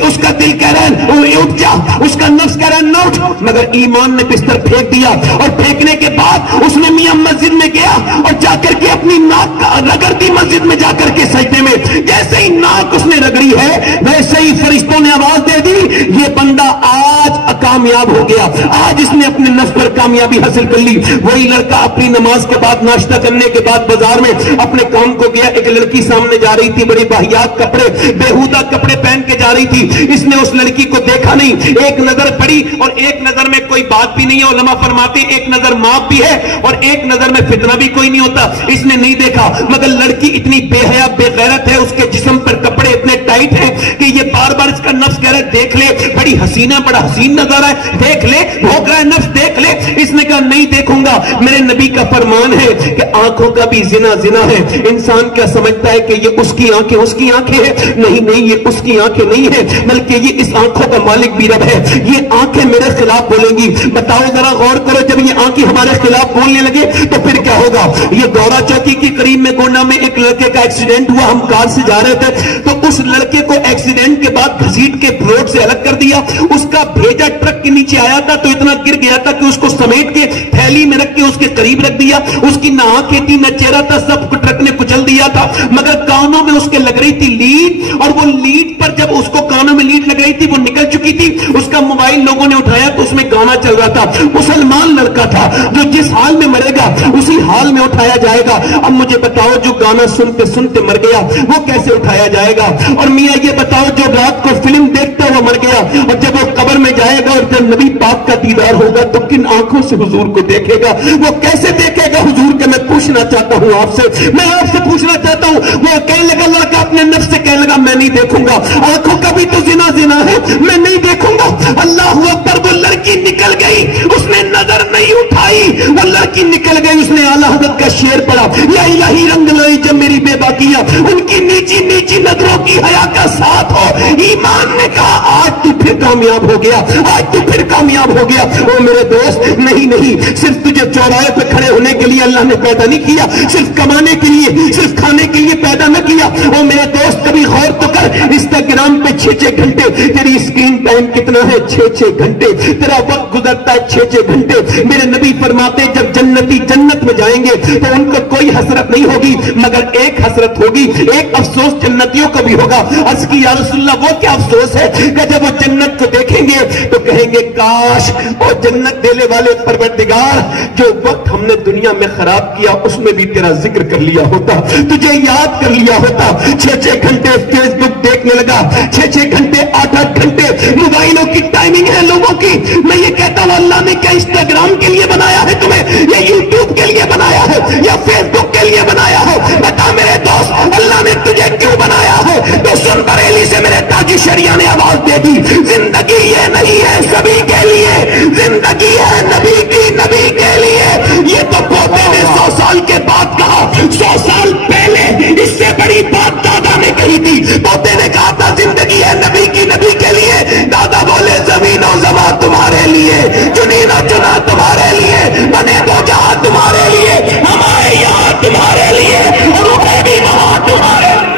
اس کا دل کہہ رہا ہے اٹھ جا، اس کا نفس کہہ رہا ہے نہ اٹھ. مگر ایمان نے بستر پھینک دیا، اور پھینکنے کے بعد اس نے میاں مسجد میں گیا اور جا کر کے اپنی ناک کا رگڑ دی، مسجد میں جا کر کے سجدے میں. جیسے ہی ناک اس نے رگڑی ہے ویسے ہی فرشتوں نے آواز دے دی یہ بندہ آج کامیاب ہو گیا، آج اس نے اپنے نفس پر کامیابی حاصل کر لی. وہی لڑکا اپنی نماز کے بعد، ناشتہ کرنے کے بعد بازار میں اپنے کام کو گیا. ایک لڑکی سامنے جا رہی تھی، بڑی واہیات کپڑے، بےہودہ کپڑے پہن کے جا رہی تھی. اس نے اس لڑکی کو دیکھا نہیں، ایک نظر پڑی اور ایک نظر میں کوئی بات بھی نہیں ہے. علماء فرماتے ہیں ایک نظر معاف بھی ہے اور ایک نظر میں فتنہ بھی کوئی نہیں ہوتا. اس نے نہیں دیکھا، مگر لڑکی اتنی بے حیا بے غیرت ہے، اس کے جسم پر کپڑے اتنے ٹائٹ ہیں کہ یہ بار بار اس کا نفس کہہ رہا ہے دیکھ لے، بڑی حسینہ، بڑا حسین نظارہ ہے، دیکھ لے. بھوک رہا ہے نفس، دیکھ لے. اس نے کہا نہیں دیکھوں گا، میرے نبی کا فرمان ہے کہ آنکھوں کا بھی زنا زنا ہے. انسان کیا سمجھتا ہے کہ یہ اس کی آنکھیں اس کی آنکھیں ہیں؟ نہیں، یہ اس کی آنکھیں نہیں ہے، بلکہ یہ اس آنکھوں کا مالک بھی رب ہے. یہ آنکھیں میرے خلاف بولیں گی. بتاؤ ذرا غور کرو، جب یہ آنکھیں ہمارے خلاف بولنے لگے تو پھر کیا ہوگا؟ یہ گورا چوکی کی قریب میں گونڈا میں ایک لڑکے کا ایکسیڈنٹ ہوا، ہم کار سے جا رہے تھے تو اس لڑکے کو ایکسیڈنٹ کے بعد گھسیٹ کے روڈ سے الگ کر دیا. اس کا بھیجا ٹرک کے نیچے آیا تھا تو اتنا گر گیا تھا کہ اس کو سمیٹ کے تھیلی میں رکھ کے اس کے قریب رکھ دیا. اس کی نہ آنکھیں تھی نہ چہرہ تھا، سب کو ٹرک نے کچل دیا تھا. مگر کانوں میں اس کے لگ رہی تھی لیڈ، اور وہ لیڈ پر جب اس کو کانوں میں لیڈ لگ رہی تھی وہ نکل چکی تھی. اس کا موبائل لوگوں نے اٹھایا تو اس میں گانا چل رہا تھا. مسلمان لڑکا تھا جو جس حال میں مرے گا اسی حال میں اٹھایا جائے گا. اب مجھے بتاؤ جو گانا سنتے سنتے مر گیا وہ کیسے اٹھایا جائے گا؟ اور میاں یہ بتاؤ جو رات کو فلم دیکھتا ہوا مر گیا اور جب وہ قبر میں جائے گا اور جب نبی پاک کا دیدار ہوگا تو کن آنکھوں سے حضور کو دیکھے گا؟ وہ کیسے دیکھے گا حضور کے؟ میں پوچھنا چاہتا ہوں آپ سے، میں آپ سے پوچھنا چاہتا ہوں. وہ کہنے لگا لڑکا اپنے نفس سے کہنے لگا میں نہیں دیکھوں گا، آنکھوں کا بھی تو زنا زنا ہے، میں نہیں دیکھوں گا. اللہ اکبر. وہ لڑکی نکل گئی، اس نے نظر نہیں اٹھائی، وہ لڑکی نکل گئی. اس نے اعلیٰ حضرت کا شعر پڑھا، یا الہی رنگ لائی جب میری بے باکیاں، ان کی نیچی نیچی نظروں کی حیا کا ساتھ ہو. ایمان نے کہا آج تو پھر کامیاب ہو گیا، آج تو پھر کامیاب ہو گیا. او میرے دوست، نہیں، صرف تجھے چوراہے پہ کھڑے ہونے کے لیے اللہ نے پیدا نہیں کیا، صرف کمانے کے لیے، صرف کھانے کے لیے پیدا نہ کیا. او میرے دوست کبھی غور تو کر، انسٹاگرام پہ 6 گھنٹے، تیری اسکرین ٹائم کتنا ہے؟ 6 گھنٹے. تیرا وقت گزرتا ہے 6 گھنٹے. میرے نبی فرماتے جب جنتی جنت میں جائیں گے تو ان کو کوئی حسرت نہیں ہوگی مگر ایک حسرت ہوگی، ایک افسوس جنتیوں کو بھی ہوگا. عرض کی یا رسول اللہ وہ کیا افسوس ہے کہ جب وہ جنت کو دیکھیں گے تو کہیں گے کاش وہ جنت دینے والے پروردگار جو وقت ہم نے دنیا میں خراب کیا اس میں بھی تیرا ذکر کر لیا ہوتا، تجھے یاد کر لیا ہوتا. 6 گھنٹے فیس بک دیکھنے لگا، 6 گھنٹے 8 گھنٹے موبائلوں کی ٹائمنگ ہے لوگوں کی. میں یہ کہتا ہوں اللہ نے کیا انسٹاگرام کے لیے بنایا ہے تمہیں، یا یوٹیوب کے لیے بنایا ہے، یا فیس بک کے لیے بنایا ہے؟ بتا میرے دوست اللہ نے تجھے کیوں بنایا ہے؟ تو سن بریلی سے میرے تاجی شریعہ نے آواز دے دی، زندگی یہ نہیں ہے سبھی کے لیے، زندگی ہے نبی کی، نبی کے لیے. یہ تو پوتے نے 100 سال کے بعد کہا، 100 سال پہلے اس سے بڑی بات دادا نے کہی تھی. پوتے نے کہا تھا زندگی ہے نبی کی، نبی کے لیے. دادا بولے زمین و زمان تمہارے لیے، چنی نہ چنا تمہارے لیے، بنے دو جہاں تمہارے لیے، ہمارے یہاں تمہارے لیے، روحے بھی وہاں تمہارے لیے.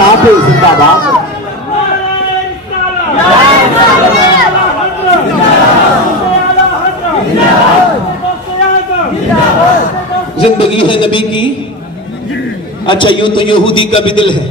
آپ زندہ باد. زندگی ہے نبی کی. اچھا یوں تو یہودی کا بھی دل ہے،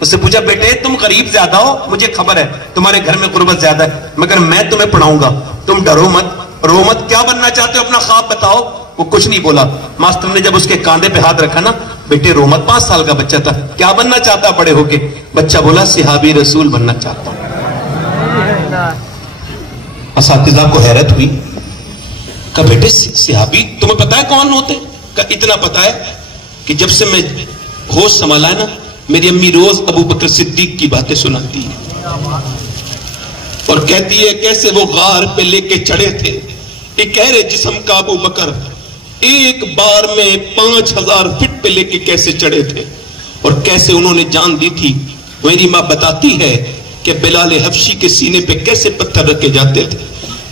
اس سے پوچھا بیٹے تم غریب زیادہ ہو, مجھے خبر ہے تمہارے گھر میں غربت زیادہ ہے, مگر میں تمہیں پڑھاؤں گا, تم ڈرو مت, رو مت, کیا بننا چاہتے ہو اپنا خواب بتاؤ. وہ کچھ نہیں بولا. ماسٹر نے جب اس کے کاندھے پہ ہاتھ رکھا نا, بیٹے رو مت, 5 سال کا بچہ تھا, کیا بننا چاہتا بڑے ہو کے؟ بچہ بولا صحابی رسول بننا چاہتا ہوں. اساتذہ کو حیرت ہوئی, کہا بیٹے صحابی تمہیں پتا ہے کون ہوتے؟ کہا اتنا پتا ہے کہ جب سے میں ہوش سنبھالا ہے نا, میری امی روز ابو بکر صدیق کی باتیں سناتی ہے اور کہتی ہے کیسے وہ غار پہ لے کے چڑھے تھے, ایک گہرے جسم کا ابو بکر ایک بار میں 5000 فٹ پہ لے کے کیسے چڑھے تھے اور کیسے انہوں نے جان دی تھی. میری ماں بتاتی ہے کہ بلال حبشی کے سینے پہ کیسے پتھر رکھے جاتے تھے.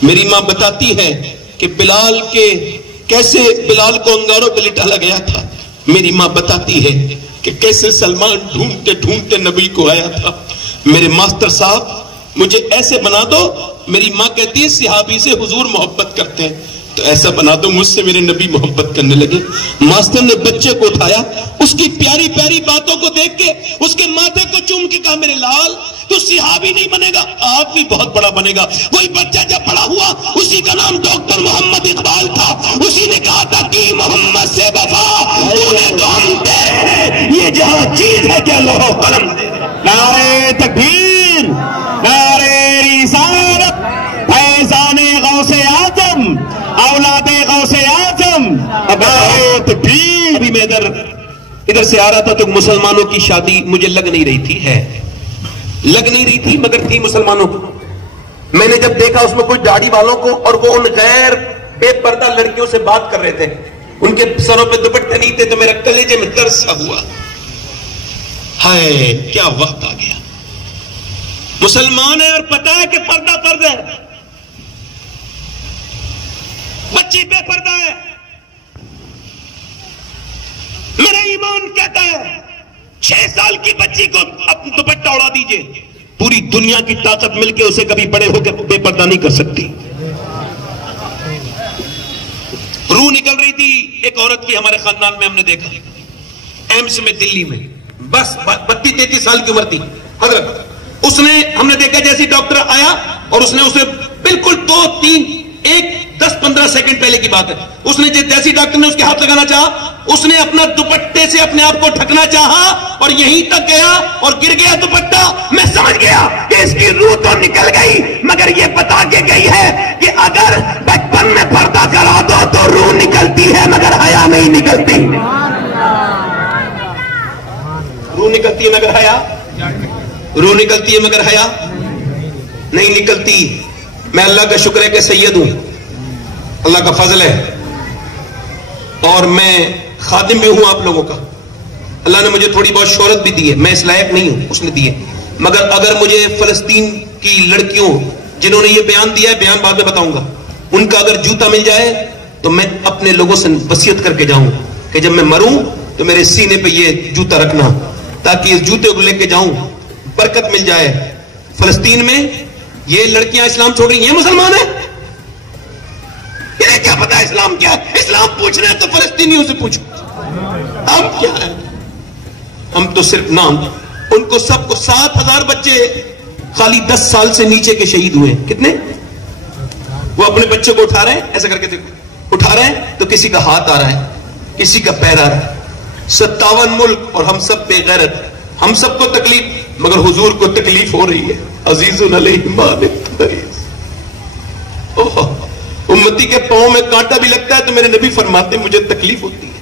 میری ماں بتاتی ہے کہ بلال کو انگاروں پہ لٹالا گیا تھا. میری ماں بتاتی ہے کہ کیسے سلمان ڈھونڈتے ڈھونڈتے نبی کو آیا تھا. میرے ماسٹر صاحب مجھے ایسے بنا دو. میری ماں کہتی ہے صحابی سے حضور محبت کرتے ہیں تو ایسا بنا دو مجھ سے میرے نبی محبت کرنے لگے. ماسٹر نے بچے کو اٹھایا, اس کی پیاری پیاری باتوں کو دیکھ کے اس کے ماتھے کو چوم کے کہا میرے لال تو صحابی نہیں بنے گا, آپ بھی بہت بڑا بنے گا. وہی بچہ جب بڑا ہوا اسی کا نام ڈاکٹر محمد اقبال تھا. اسی نے کہا تھا کہ محمد سے وفا تو ہم دے, یہ جہاں چیز ہے کیا لوہ قلم دے. نعرے تکبیر, نعرے رسالت, فیضان غوث اعظم, اولاد غوث اعظم. ابھی میں ادھر سے آ رہا تھا تو مسلمانوں کی شادی مجھے لگ نہیں رہی تھی, مگر تھی مسلمانوں کو. میں نے جب دیکھا اس میں کوئی داڑھی والوں کو, اور وہ ان غیر بے پردہ لڑکیوں سے بات کر رہے تھے, ان کے سروں پہ دوپٹے نہیں تھے, تو میرا کلیجے میں درد سا ہوا. ہائے کیا وقت آ گیا. مسلمان ہے اور پتا ہے کہ پردہ فرض ہے, بچی بے پردہ ہے. میرا ایمان کہتا ہے 6 سال کی بچی کو دوپٹہ اڑا دیجئے, پوری دنیا کی طاقت مل کے اسے کبھی بڑے ہو کے بے پردہ نہیں کر سکتی. روح نکل رہی تھی ایک عورت کی ہمارے خاندان میں, ہم نے دیکھا ایمس میں دلی میں, بس 32-33 سال کی عمر تھی حضرت. اس نے, ہم نے دیکھا جیسی ڈاکٹر آیا اور اس نے اسے بالکل 10-15 سیکنڈ پہلے کی بات ہے, اس نے جیسی ڈاکٹر نے اس کے ہاتھ لگانا چاہا, اس نے اپنا دوپٹے سے اپنے آپ کو ڈھکنا چاہا اور یہیں تک گیا اور گر گیا دوپٹہ. میں سمجھ گیا کہ اس کی روح تو نکل گئی, مگر یہ بتا کے گئی ہے کہ اگر بچپن میں پردہ کرا دو تو روح نکلتی ہے مگر حیا نہیں نکلتی. روح نکلتی ہے مگر حیا, روح نکلتی ہے مگر حیا نہیں نکلتی. میں اللہ کا شکر ہے کہ سید ہوں, اللہ کا فضل ہے, اور میں خادم بھی ہوں آپ لوگوں کا. اللہ نے مجھے تھوڑی بہت شہرت بھی دی ہے, میں اس لائق نہیں ہوں, اس نے دی ہے. مگر اگر مجھے فلسطین کی لڑکیوں جنہوں نے یہ بیان دیا ہے, بیان بعد میں بتاؤں گا, ان کا اگر جوتا مل جائے تو میں اپنے لوگوں سے وصیت کر کے جاؤں کہ جب میں مروں تو میرے سینے پہ یہ جوتا رکھنا, تاکہ اس جوتے کو لے کے جاؤں, برکت مل جائے. فلسطین میں یہ لڑکیاں اسلام چھوڑ رہی ہیں, مسلمان ہیں, انہیں کیا پتا اسلام کیا ہے؟ اسلام پوچھ رہے ہیں تو فلسطینیوں سے پوچھو ہم کیا ہے. ہم تو صرف نام, ان کو سب کو 7000 بچے خالی 10 سال سے نیچے کے شہید ہوئے ہیں. کتنے؟ وہ اپنے بچوں کو اٹھا رہے ہیں, ایسا کر کے اٹھا رہے ہیں تو کسی کا ہاتھ آ رہا ہے, کسی کا پیر آ رہا ہے. 57 ملک اور ہم سب بے غیرت, ہم سب کو تکلیف, مگر حضور کو تکلیف ہو رہی ہے. عزیز علیہ ما عنتم حریص. امتی کے پاؤں میں کانٹا بھی لگتا ہے تو میرے نبی فرماتے مجھے تکلیف ہوتی ہے.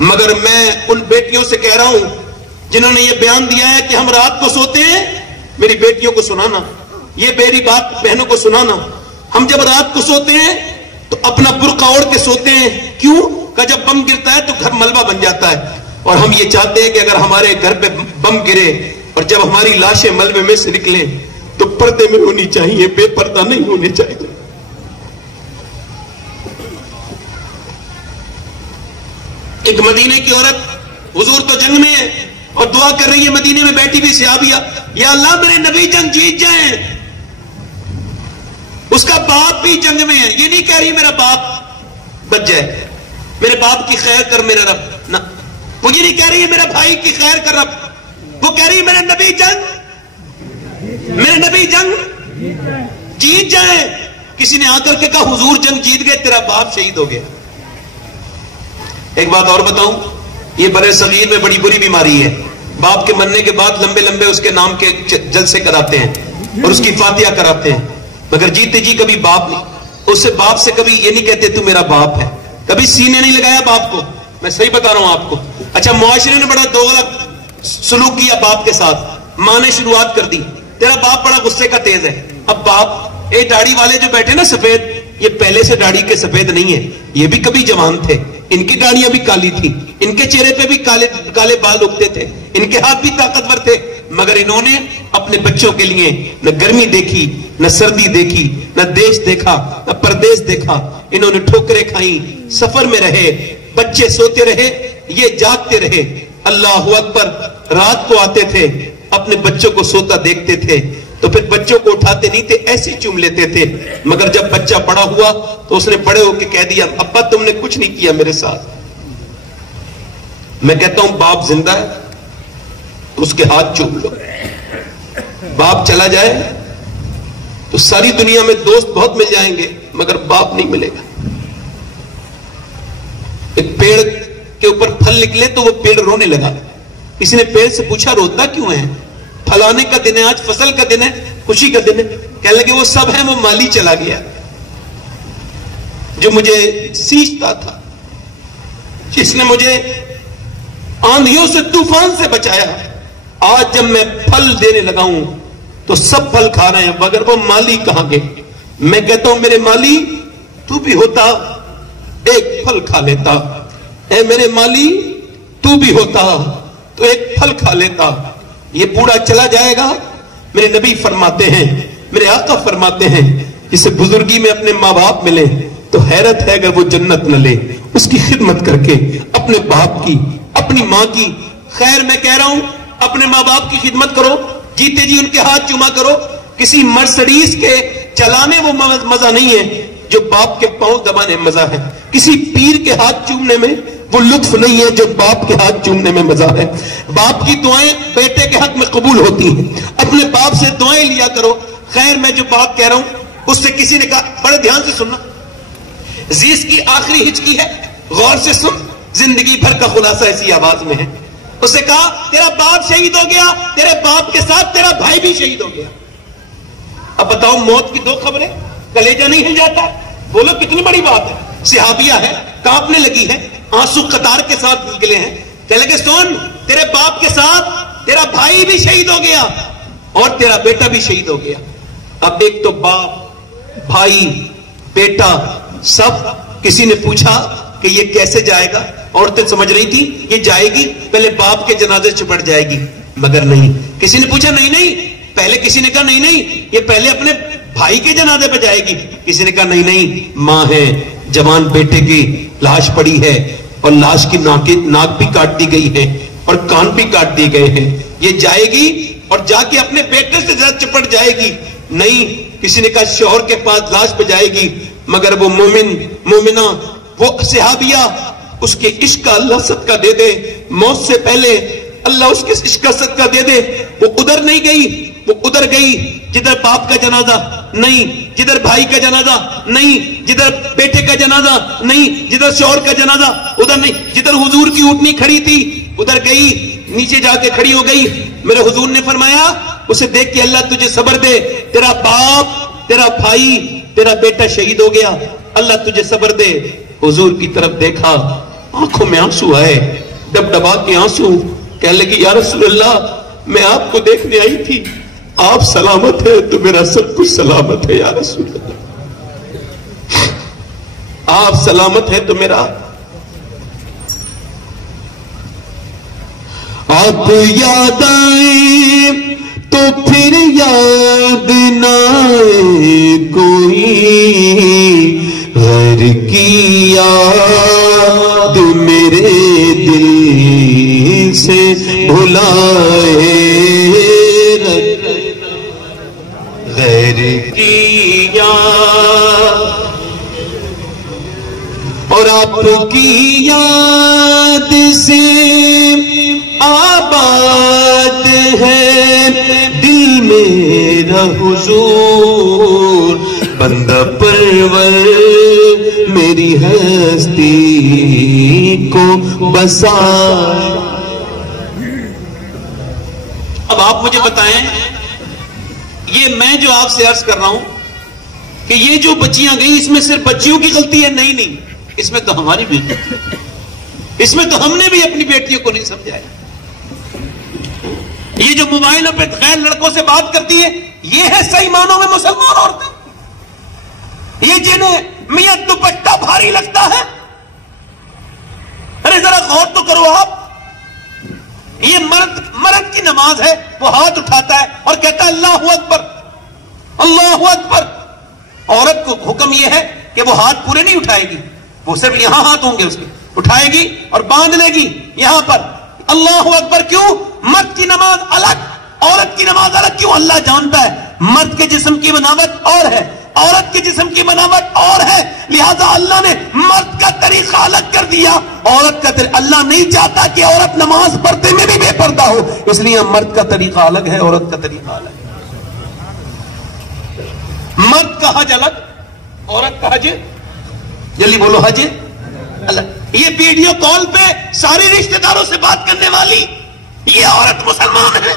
مگر میں ان بیٹیوں سے کہہ رہا ہوں جنہوں نے یہ بیان دیا ہے کہ ہم رات کو سوتے ہیں, میری بیٹیوں کو سنانا, یہ میری بات بہنوں کو سنانا. ہم جب رات کو سوتے ہیں تو اپنا برقع اوڑھ کے سوتے ہیں. کیوں؟ کہ جب بم گرتا ہے تو گھر ملبہ بن جاتا ہے, اور ہم یہ چاہتے ہیں کہ اگر ہمارے گھر پہ بم گرے اور جب ہماری لاشیں ملبے میں سے نکلیں تو پردے میں ہونی چاہیے, بے پردہ نہیں ہونے چاہیے. ایک مدینے کی عورت, حضور تو جنگ میں ہے اور دعا کر رہی ہے, مدینے میں بیٹھی بھی صحابیہ, یا اللہ میرے نبی جنگ جیت جائیں. اس کا باپ بھی جنگ میں ہے, یہ نہیں کہہ رہی میرا باپ بچ جائے, میرے باپ کی خیر کر میرا رب, نہ, وہ یہ نہیں کہہ رہی ہے میرا بھائی کی خیر کر رب, وہ کہہ رہی میرے نبی جنگ جیت جائیں. کسی نے آ کر کے کہا حضور جنگ جیت گئے, تیرا باپ شہید ہو گیا. ایک بات اور بتاؤں, یہ برے صغیر میں بڑی بری بیماری ہے. باپ کے مرنے کے بعد لمبے لمبے اس کے نام کے جلسے کراتے ہیں اور اس کی فاتحہ کراتے ہیں, مگر جیتے جی کبھی باپ نہیں. اس سے باپ سے کبھی یہ نہیں کہتے تو میرا باپ ہے, کبھی سینے نہیں لگایا باپ کو. میں صحیح بتا رہا ہوں آپ کو. اچھا, معاشرے نے بڑا دوغلا سلوک کیا باپ کے ساتھ. ماں نے شروعات کر دی, تیرا باپ بڑا غصے کا تیز ہے. اب باپ, اے داڑھی والے جو بیٹھے نا سفید, یہ پہلے سے داڑھی کے سفید نہیں ہے, یہ بھی کبھی جوان تھے, ان کی داڑیاں بھی کالی تھی, ان کے چہرے پہ بھی کالے بال اگتے تھے, ان کے ہاتھ بھی طاقتور تھے, مگر انہوں نے اپنے بچوں کے لیے نہ گرمی دیکھی, نہ سردی دیکھی, نہ دیش دیکھا, نہ پردیس دیکھا. انہوں نے ٹھوکریں کھائیں, سفر میں رہے, بچے سوتے رہے, یہ جاگتے رہے. اللہ اکبر, رات کو آتے تھے, اپنے بچوں کو سوتا دیکھتے تھے تو پھر بچوں کو اٹھاتے نہیں تھے, ایسے چوم لیتے تھے. مگر جب بچہ بڑا ہوا تو اس نے بڑے ہو کے کہہ دیا ابا تم نے کچھ نہیں کیا میرے ساتھ. میں کہتا ہوں باپ زندہ ہے تو اس کے ہاتھ چوم لو. باپ چلا جائے تو ساری دنیا میں دوست بہت مل جائیں گے مگر باپ نہیں ملے گا. ایک پیڑ کے اوپر پھل نکلے تو وہ پیڑ رونے لگا. کسی نے پیڑ سے پوچھا روتا کیوں ہے؟ پھلانے کا دن ہے, آج فصل کا دن ہے, خوشی کا دن ہے. کہنے لگے وہ سب ہے, وہ مالی چلا گیا جو مجھے سینچتا تھا, جس نے مجھے آندھیوں سے طوفان سے بچایا. آج جب میں پھل دینے لگا ہوں تو سب پھل کھا رہے ہیں مگر وہ مالی کہاں گئے؟ میں کہتا ہوں میرے مالی تو بھی ہوتا ایک پھل کھا لیتا, اے میرے مالی تو بھی ہوتا تو ایک پھل کھا لیتا. یہ بوڑھا چلا جائے گا. میرے نبی فرماتے ہیں, میرے آقا فرماتے ہیں, جسے بزرگی میں اپنے ماں باپ ملے تو حیرت ہے اگر وہ جنت نہ لے. اس کی خدمت کر کے اپنے باپ کی, اپنی ماں کی. خیر میں کہہ رہا ہوں اپنے ماں باپ کی خدمت کرو, جیتے جی ان کے ہاتھ چوما کرو. کسی مرسڈیز کے چلانے وہ مزہ نہیں ہے جو باپ کے پاؤں دبانے مزہ ہے. کسی پیر کے ہاتھ چومنے میں وہ لطف نہیں ہے جو باپ کے ہاتھ چومنے میں مزہ ہے. باپ کی دعائیں بیٹے کے حق میں قبول ہوتی ہیں, اپنے باپ سے دعائیں لیا کرو. خیر میں جو بات کہہ رہا ہوں اس سے کسی نے کہا, بڑے دھیان سے سننا, زیس کی آخری ہچکی ہے, غور سے سن, زندگی بھر کا خلاصہ ایسی آواز میں ہے. اس نے کہا تیرا باپ شہید ہو گیا, تیرے باپ کے ساتھ تیرا بھائی بھی شہید ہو گیا. اب بتاؤ موت کی دو خبریں, کلیجہ نہیں ہل جاتا؟ بولو کتنی بڑی بات ہے. صحابیہ ہے, کانپنے لگی ہے, آنسو قطار کے ساتھ نکلے ہیں. کہنے لگے سن, تیرے باپ کے ساتھ تیرا بھائی بھی شہید ہو گیا اور تیرا بیٹا بھی شہید ہو گیا. اب ایک تو باپ, بھائی, بیٹا سب. کسی نے پوچھا کہ یہ کیسے جائے گا؟ عورتیں سمجھ رہی تھی یہ جائے گی پہلے باپ کے جنازے چپٹ جائے گی, مگر نہیں. کسی نے پوچھا نہیں, پہلے کسی نے کہا نہیں یہ پہلے اپنے بھائی کے جنازے پہ جائے گی. کسی نے کہا نہیں, ماں ہے, جوان بیٹے کی لاش پڑی ہے اور لاش کی ناک بھی کاٹ دی گئی ہے اور کان بھی کاٹ دیے گئے ہیں, یہ جائے گی اور جا کے اپنے بیٹے سے ذرا چپٹ جائے گی. نہیں, کسی نے کہا شوہر کے پاس لاش پہ جائے گی, مگر وہ مومنہ, وہ صحابیہ, اس کے عشق کا اللہ صدقہ دے دے, موت سے پہلے اللہ اس کے عشق کا صدقہ دے دے. وہ ادھر نہیں گئی, وہ ادھر گئی جدھر باپ کا جنازہ نہیں, جدھر بھائی کا جنازہ نہیں, جدھر بیٹے کا جنازہ نہیں, جدھر شوہر کا جنازہ ادھر نہیں, جدھر حضور کی اونٹنی کھڑی تھی ادھر گئی, نیچے جا کے کھڑی ہو گئی. میرے حضور نے فرمایا اسے دیکھ کے اللہ تجھے صبر دے, تیرا باپ, تیرا بھائی, تیرا بیٹا شہید ہو گیا, اللہ تجھے صبر دے. حضور کی طرف دیکھا, آنکھوں میں آنسو آئے, ڈب ڈبا کے آنسو. کہنے لگی یا رسول اللہ میں آپ کو دیکھنے آئی تھی, آپ سلامت ہے تو میرا سب کچھ سلامت ہے یا رسول اللہ, آپ سلامت ہے تو میرا. آپ یاد آئے تو پھر یاد نہ آئے کوئی, غیر کی یاد میرے دل سے بھلائے, غیر کی یاد اور آپ کی یاد سے آباد دل میرا حضور بندہ پرور میری ہستی کو بسائے. اب آپ مجھے بتائیں، یہ میں جو آپ سے عرض کر رہا ہوں کہ یہ جو بچیاں گئیں اس میں صرف بچیوں کی غلطی ہے؟ نہیں، اس میں تو ہماری بھی غلطی ہے. اس میں تو ہم نے بھی اپنی بیٹیوں کو نہیں سمجھایا. یہ جو موبائلوں پہ غیر لڑکوں سے بات کرتی ہے، یہ ہے صحیح معنوں میں مسلمان عورتیں؟ یہ جنہیں میاں دوپٹہ بھاری لگتا ہے؟ ارے ذرا غور تو کرو آپ. یہ مرد کی نماز ہے، وہ ہاتھ اٹھاتا ہے اور کہتا ہے اللہ اکبر اللہ اکبر. عورت کو حکم یہ ہے کہ وہ ہاتھ پورے نہیں اٹھائے گی، وہ صرف یہاں ہاتھ ہوں گے اس کے، اٹھائے گی اور باندھ لے گی یہاں پر اللہ اکبر. کیوں؟ مرد کی نماز الگ، عورت کی نماز الگ. کیوں؟ اللہ جانتا ہے مرد کے جسم کی بناوٹ اور ہے، عورت کے جسم کی بناوٹ اور ہے، لہذا اللہ نے مرد کا طریقہ الگ کر دیا، عورت کا طریقہ. اللہ نہیں چاہتا کہ عورت نماز پڑھتے میں بھی بے پردہ ہو، اس لیے مرد کا طریقہ الگ ہے، عورت کا طریقہ الگ ہے. مرد کا حج الگ، عورت کا حج، جلدی بولو، حج الگ. یہ ویڈیو کال پہ سارے رشتہ داروں سے بات کرنے والی یہ عورت مسلمان ہے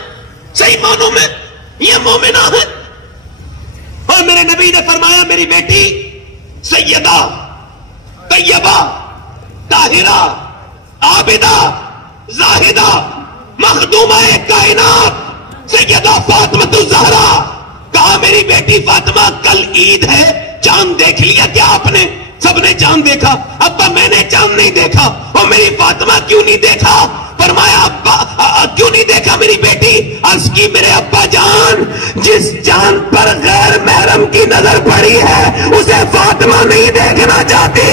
صحیح معنوں میں، یہ مومنہ ہے. اور میرے نبی نے فرمایا میری بیٹی سیدہ طیبہ طاہرہ عابدہ زاہدہ مخدومہ کائنات سیدہ فاطمہ الزہرا. کہا میری بیٹی فاطمہ کل عید ہے، چاند دیکھ لیا کیا آپ نے؟ سب نے چاند دیکھا. ابا میں نے چاند نہیں دیکھا. اور میری فاطمہ کیوں نہیں دیکھا؟ فرمایا ابا کیوں نہیں دیکھا میری بیٹی؟ عرض کی میرے ابا جان جس چاند پر غیر محرم کی نظر پڑی ہے اسے فاطمہ نہیں دیکھنا چاہتی.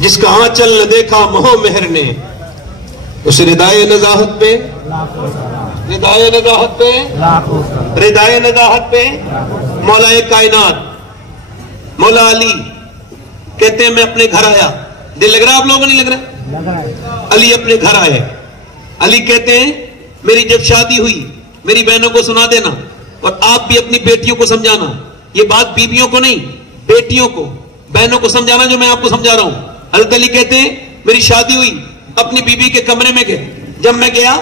جس کا آنچل نہ دیکھا مہو مہر نے اسے ردائے نزاہت پہ مولا کائنات مولا علی کہتے ہیں میں اپنے گھر آیا. دل لگ رہا آپ لوگوں نہیں لگ رہا؟ علی اپنے گھر آئے. علی کہتے ہیں میری جب شادی ہوئی میری بہنوں کو سنا دینا اور آپ بھی اپنی بیٹیوں کو سمجھانا. یہ بات بیویوں کو نہیں، بیٹیوں کو بہنوں کو سمجھانا جو میں آپ کو سمجھا رہا ہوں. حضرت علی کہتے ہیں میری شادی ہوئی، اپنی بیوی کے کمرے میں گئے. جب میں گیا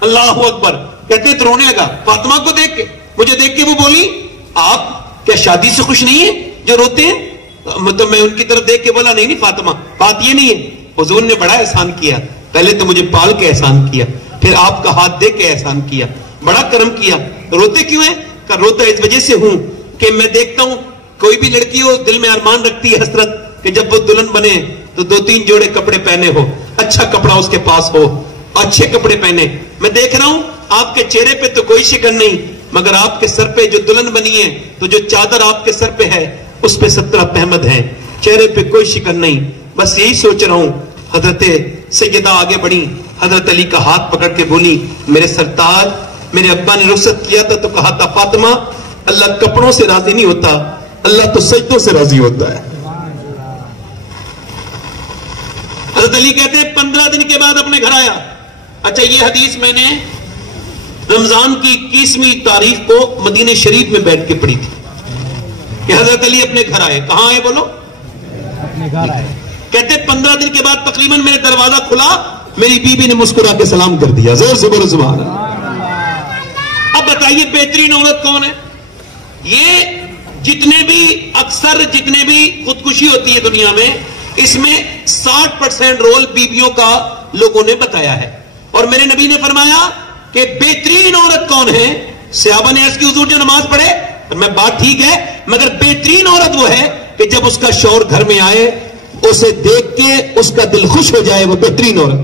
اللہ اکبر کہتے تو رونے لگا فاطمہ کو دیکھ کے. مجھے دیکھ کے وہ بولی آپ کیا شادی سے خوش نہیں ہیں جو روتے ہیں؟ مطلب میں ان کی طرف دیکھ کے بولا نہیں فاطمہ بات یہ نہیں ہے، حضور نے بڑا احسان کیا. پہلے تو مجھے پال کے احسان کیا، پھر آپ کا ہاتھ دے کے احسان کیا، بڑا کرم کیا. روتے کیوں ہیں؟ کہ روتا اس وجہ سے ہوں کہ میں دیکھتا ہوں کوئی بھی لڑکی ہو دل میں ارمان رکھتی ہے حسرت کہ جب وہ دلہن بنے تو 2-3 جوڑے کپڑے پہنے ہو، اچھا کپڑا اس کے پاس ہو، اچھے کپڑے پہنے. میں دیکھ رہا ہوں آپ کے چہرے پہ تو کوئی شکن نہیں، مگر آپ کے سر پہ جو دلہن بنی ہے تو جو چادر آپ کے سر پہ ہے اس پہ 17 پہمد ہیں، چہرے پہ کوئی شکن نہیں. بس یہی سوچ رہا ہوں. حضرت سیدہ آگے بڑھی، حضرت علی کا ہاتھ پکڑ کے بولی میرے سرتاج میرے ابا نے رخصت کیا تھا تو کہا تھا فاطمہ اللہ کپڑوں سے راضی نہیں ہوتا، اللہ تو سجدوں سے راضی ہوتا ہے. حضرت علی کہتے ہیں 15 دن کے بعد اپنے گھر آیا. اچھا یہ حدیث میں نے رمضان کی 21ویں تاریخ کو مدینہ شریف میں بیٹھ کے پڑھی تھی کہ حضرت علی اپنے گھر آئے. کہاں آئے بولو؟ اپنے گھر آئے. کہتے 15 دن کے بعد تقریباً میرے دروازہ کھلا، میری بیوی نے مسکرا کے سلام کر دیا. زور سے بولو سبحان اللہ. اب بتائیے بہترین عورت کون ہے؟ یہ جتنے بھی خودکشی ہوتی ہے دنیا میں اس میں 60% رول بیویوں کا لوگوں نے بتایا ہے. اور میرے نبی نے فرمایا کہ بہترین عورت کون ہے؟ صحابہ نے عرض کی حضور جو نماز پڑھے. میں بات ٹھیک ہے مگر بہترین عورت وہ ہے کہ جب اس کا شوہر گھر میں آئے اسے دیکھ کے اس کا دل خوش ہو جائے، وہ بہترین عورت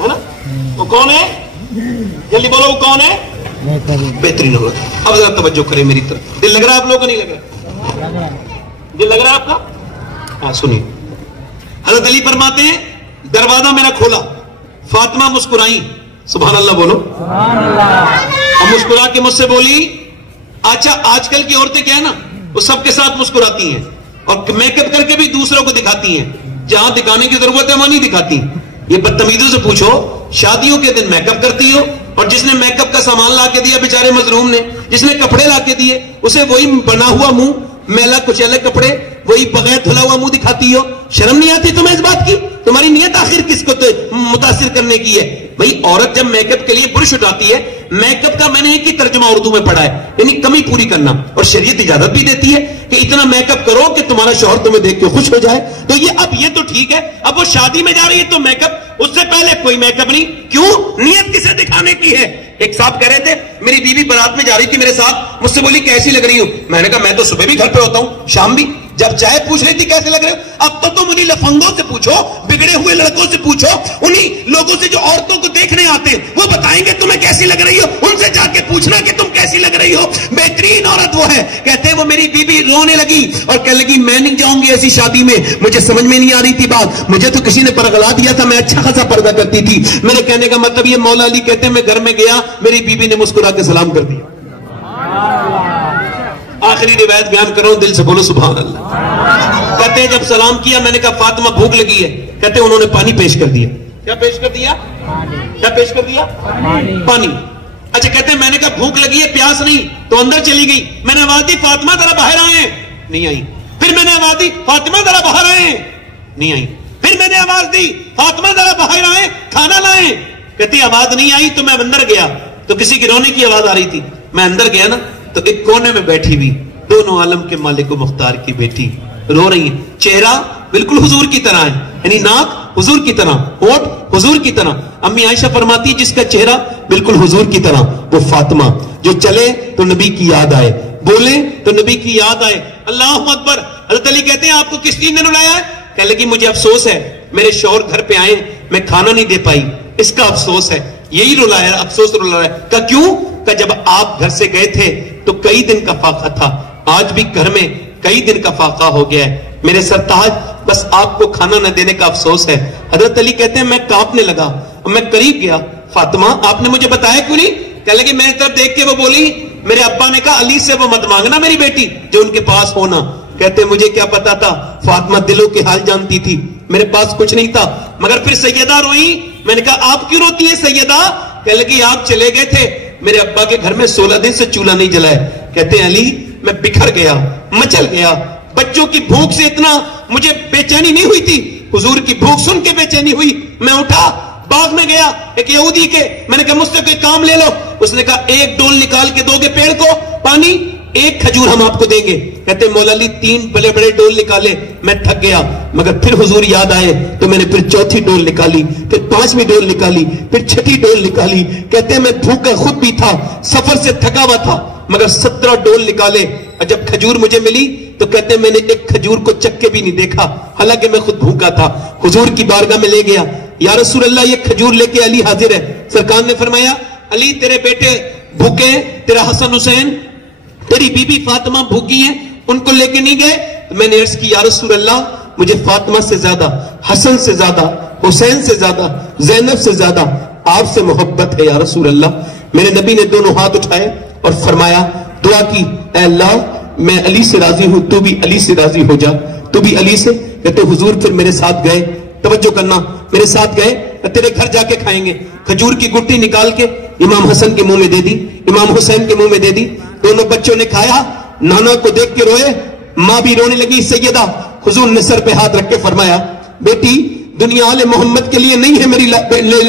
ہے نا. وہ کون ہے؟ جلدی بولو وہ کون ہے؟ بہترین عورت. اب ذرا توجہ کریں میری طرف. دل لگ رہا ہے آپ لوگوں کو نہیں لگ رہا؟ دل لگ رہا ہے آپ کا؟ ہاں سنیے. حضرت علی فرماتے ہیں دروازہ میرا کھولا، فاطمہ مسکرائی. سبحان اللہ بولو. اب مسکرا کے مجھ سے بولی اچھا آج کل کی عورتیں کیا ہے نا وہ سب کے ساتھ مسکراتی ہیں اور میک اپ کر کے بھی دوسروں کو دکھاتی ہیں. جہاں دکھانے کی ضرورت ہے وہاں نہیں دکھاتی. یہ بدتمیزوں سے پوچھو, شادیوں کے دن میک اپ کرتی ہو, اور جس نے میک اپ کا سامان لا کے دیا بیچارے مظلوم نے, جس نے کپڑے لا کے دیے اسے وہی بنا ہوا منہ, میلا کچیلے کپڑے, وہی بغیر دھلا ہوا منہ دکھاتی ہو. شرم نہیں آتی تمہیں اس بات کی؟ تمہاری نیت آخر کس کو متاثر کرنے کی ہے؟ بھئی عورت جب میک اپ کے لیے برش اٹھاتی ہے, میک اپ کا میں نے ایک ہی ترجمہ اردو میں پڑھا ہے, یعنی کمی پوری کرنا, اور شریعت اجازت بھی دیتی ہے کہ اتنا میک اپ کرو کہ تمہارا شوہر تمہیں دیکھ کے خوش ہو جائے. تو یہ تو ٹھیک ہے, اب وہ شادی میں جا رہی ہے تو میک اپ, اس سے پہلے کوئی میک اپ نہیں. کیوں؟ نیت کسے دکھانے کی ہے؟ ایک صاحب کہہ رہے تھے میری بیوی بارات میں جا رہی تھی میرے ساتھ, مجھ سے بولی کیسی لگ رہی ہوں. میں نے کہا میں تو صبح بھی گھر پہ ہوتا ہوں, شام بھی. جب چائے پوچھ رہی تھی کیسے لگ رہے ہو, اب تو تم انہیں لفنگوں سے پوچھو, بگڑے ہوئے لڑکوں سے پوچھو, انہیں لوگوں سے جو عورتوں کو دیکھنے آتے ہیں وہ بتائیں گے تمہیں کیسی لگ رہی ہو. ان سے جا کے پوچھنا کہ تم کیسی لگ رہی ہو. بہترین عورت وہ ہے. کہتے ہیں وہ میری بیوی رونے لگی اور کہنے لگی میں نہیں جاؤں گی ایسی شادی میں, مجھے سمجھ میں نہیں آ رہی تھی بات, مجھے تو کسی نے پرغلا دیا تھا, میں اچھا خاصا پردہ کرتی تھی. میرے کہنے کا مطلب یہ مولا علی کہتے ہیں میں گھر میں گیا, میری بیوی نے مسکرا کے سلام کر دیا. آخری روایت بیان کرو, دل سے بولو سبحان اللہ. کہتے ہیں جب سلام کیا میں نے کہا فاطمہ بھوک لگی ہے, کہتے ہیں انہوں نے پانی پیش کر دیا. کیا پیش کر دیا؟ کیا پیش کر دیا؟ پانی. اچھا کہتے ہیں میں نے کہا بھوک لگی ہے پیاس نہیں, تو اندر چلی گئی. میں نے آواز دی فاطمہ ذرا باہر آئیں, نہیں آئی. پھر میں نے آواز دی فاطمہ ذرا باہر آئیں, نہیں آئی. پھر میں نے آواز دی فاطمہ ذرا باہر آئیں, کھانا لائیں. کہتی آواز نہیں آئی تو میں اندر گیا, تو کسی کی رونے کی آواز آ رہی تھی. میں اندر گیا نا تو ایک کونے میں بیٹھی ہوئی دونوں عالم کے مالک و مختار کی بیٹی رو رہی ہے. چہرہ بالکل حضور کی طرح ہے, یعنی ناک حضور کی طرح, ہونٹ حضور کی طرح. امی عائشہ فرماتی ہے جس کا چہرہ بالکل حضور کی طرح وہ فاطمہ, جو چلے تو نبی کی یاد آئے, بولے تو نبی کی یاد آئے. اللہ اکبر. حضرت علی کہتے ہیں آپ کو کس چیز نے رلایا ہے؟ کہنے لگی مجھے افسوس ہے میرے شوہر گھر پہ آئے, میں کھانا نہیں دے پائی, اس کا افسوس ہے, یہی رلایا, افسوس رلایا. کہ کیوں؟ کہ جب آپ گھر سے گئے تھے تو کئی دن کا فاقہ تھا, آج بھی گھر میں کئی دن کا فاقہ ہو گیا ہے, میرے سرتاج بس آپ کو کھانا نہ دینے کا افسوس ہے. حضرت علی کہتے ہیں میں کانپنے لگا, میں قریب گیا, فاطمہ آپ نے مجھے بتایا کیوں نہیں؟ کہنے لگی میں طرف دیکھ کے وہ بولی میرے ابا نے کہا علی سے وہ مت مانگنا میری بیٹی جو ان کے پاس ہونا. کہتے مجھے کیا پتا تھا, فاطمہ دلوں کے حال جانتی تھی, میرے پاس کچھ نہیں تھا. مگر پھر سیدہ روئی. میں نے کہا آپ کیوں روتی ہیں سیدہ؟ کہنے لگی آپ چلے گئے تھے, میرے ابا کے گھر میں 16 دن سے چولہا نہیں جلا ہے. کہتے ہیں علی میں بکھر گیا, مچل گیا, بچوں کی بھوک سے اتنا مجھے بے چینی نہیں ہوئی تھی, حضور کی بھوک سن کے بے چینی ہوئی. میں اٹھا باغ میں گیا ایک یہودی کے, میں نے کہا مجھ سے کوئی کام لے لو. اس نے کہا ایک ڈول نکال کے دو گے پیڑ کو پانی, ایک کھجور ہم آپ کو دیں گے. کہتے مولا علی 3 بڑے بڑے ڈول نکالے, میں تھک گیا, مگر پھر حضور یاد آئے تو میں نے پھر چوتھی ڈول نکالی, پھر 5ویں ڈول نکالی, پھر 6ٹھی ڈول نکالی. کہتے میں بھوکا خود بھی تھا, سفر سے تھکا ہوا تھا, مگر 17 ڈول نکالے. اور جب کھجور مجھے ملی تو کہتے میں نے ایک کھجور کو چک کے بھی نہیں دیکھا, حالانکہ میں خود بھوکا تھا. حضور کی بارگاہ میں لے گیا, یا رسول اللہ یہ کھجور لے کے علی حاضر ہے. سرکار نے فرمایا علی تیرے بیٹے بھوکے, تیرا حسن حسین, تیری بی بی فاطمہ بھوکی ہیں, ان کو لے کے نہیں گئے؟ تو میں نے عرض کی یا رسول اللہ مجھے فاطمہ سے زیادہ, حسن سے زیادہ, حسین سے زیادہ, زینب سے زیادہ آپ سے محبت ہے یا رسول اللہ. میرے نبی نے دونوں ہاتھ اٹھائے اور فرمایا, دعا کی, اے اللہ میں علی سے راضی ہوں, تو بھی علی سے راضی ہو جا, تو بھی علی سے. کہتے حضور پھر میرے ساتھ گئے, توجہ کرنا, میرے ساتھ گئے, تیرے گھر جا کے کھائیں گے. کھجور کی گٹی نکال کے امام حسن کے منہ میں دے دی, امام حسین کے منہ میں دے دی. دونوں بچوں نے کھایا, نانا کو دیکھ کے روئے, ماں بھی رونے لگی. سیدہ حضور نے سر پہ ہاتھ رکھ کے فرمایا بیٹی دنیا آل محمد کے لیے نہیں ہے میری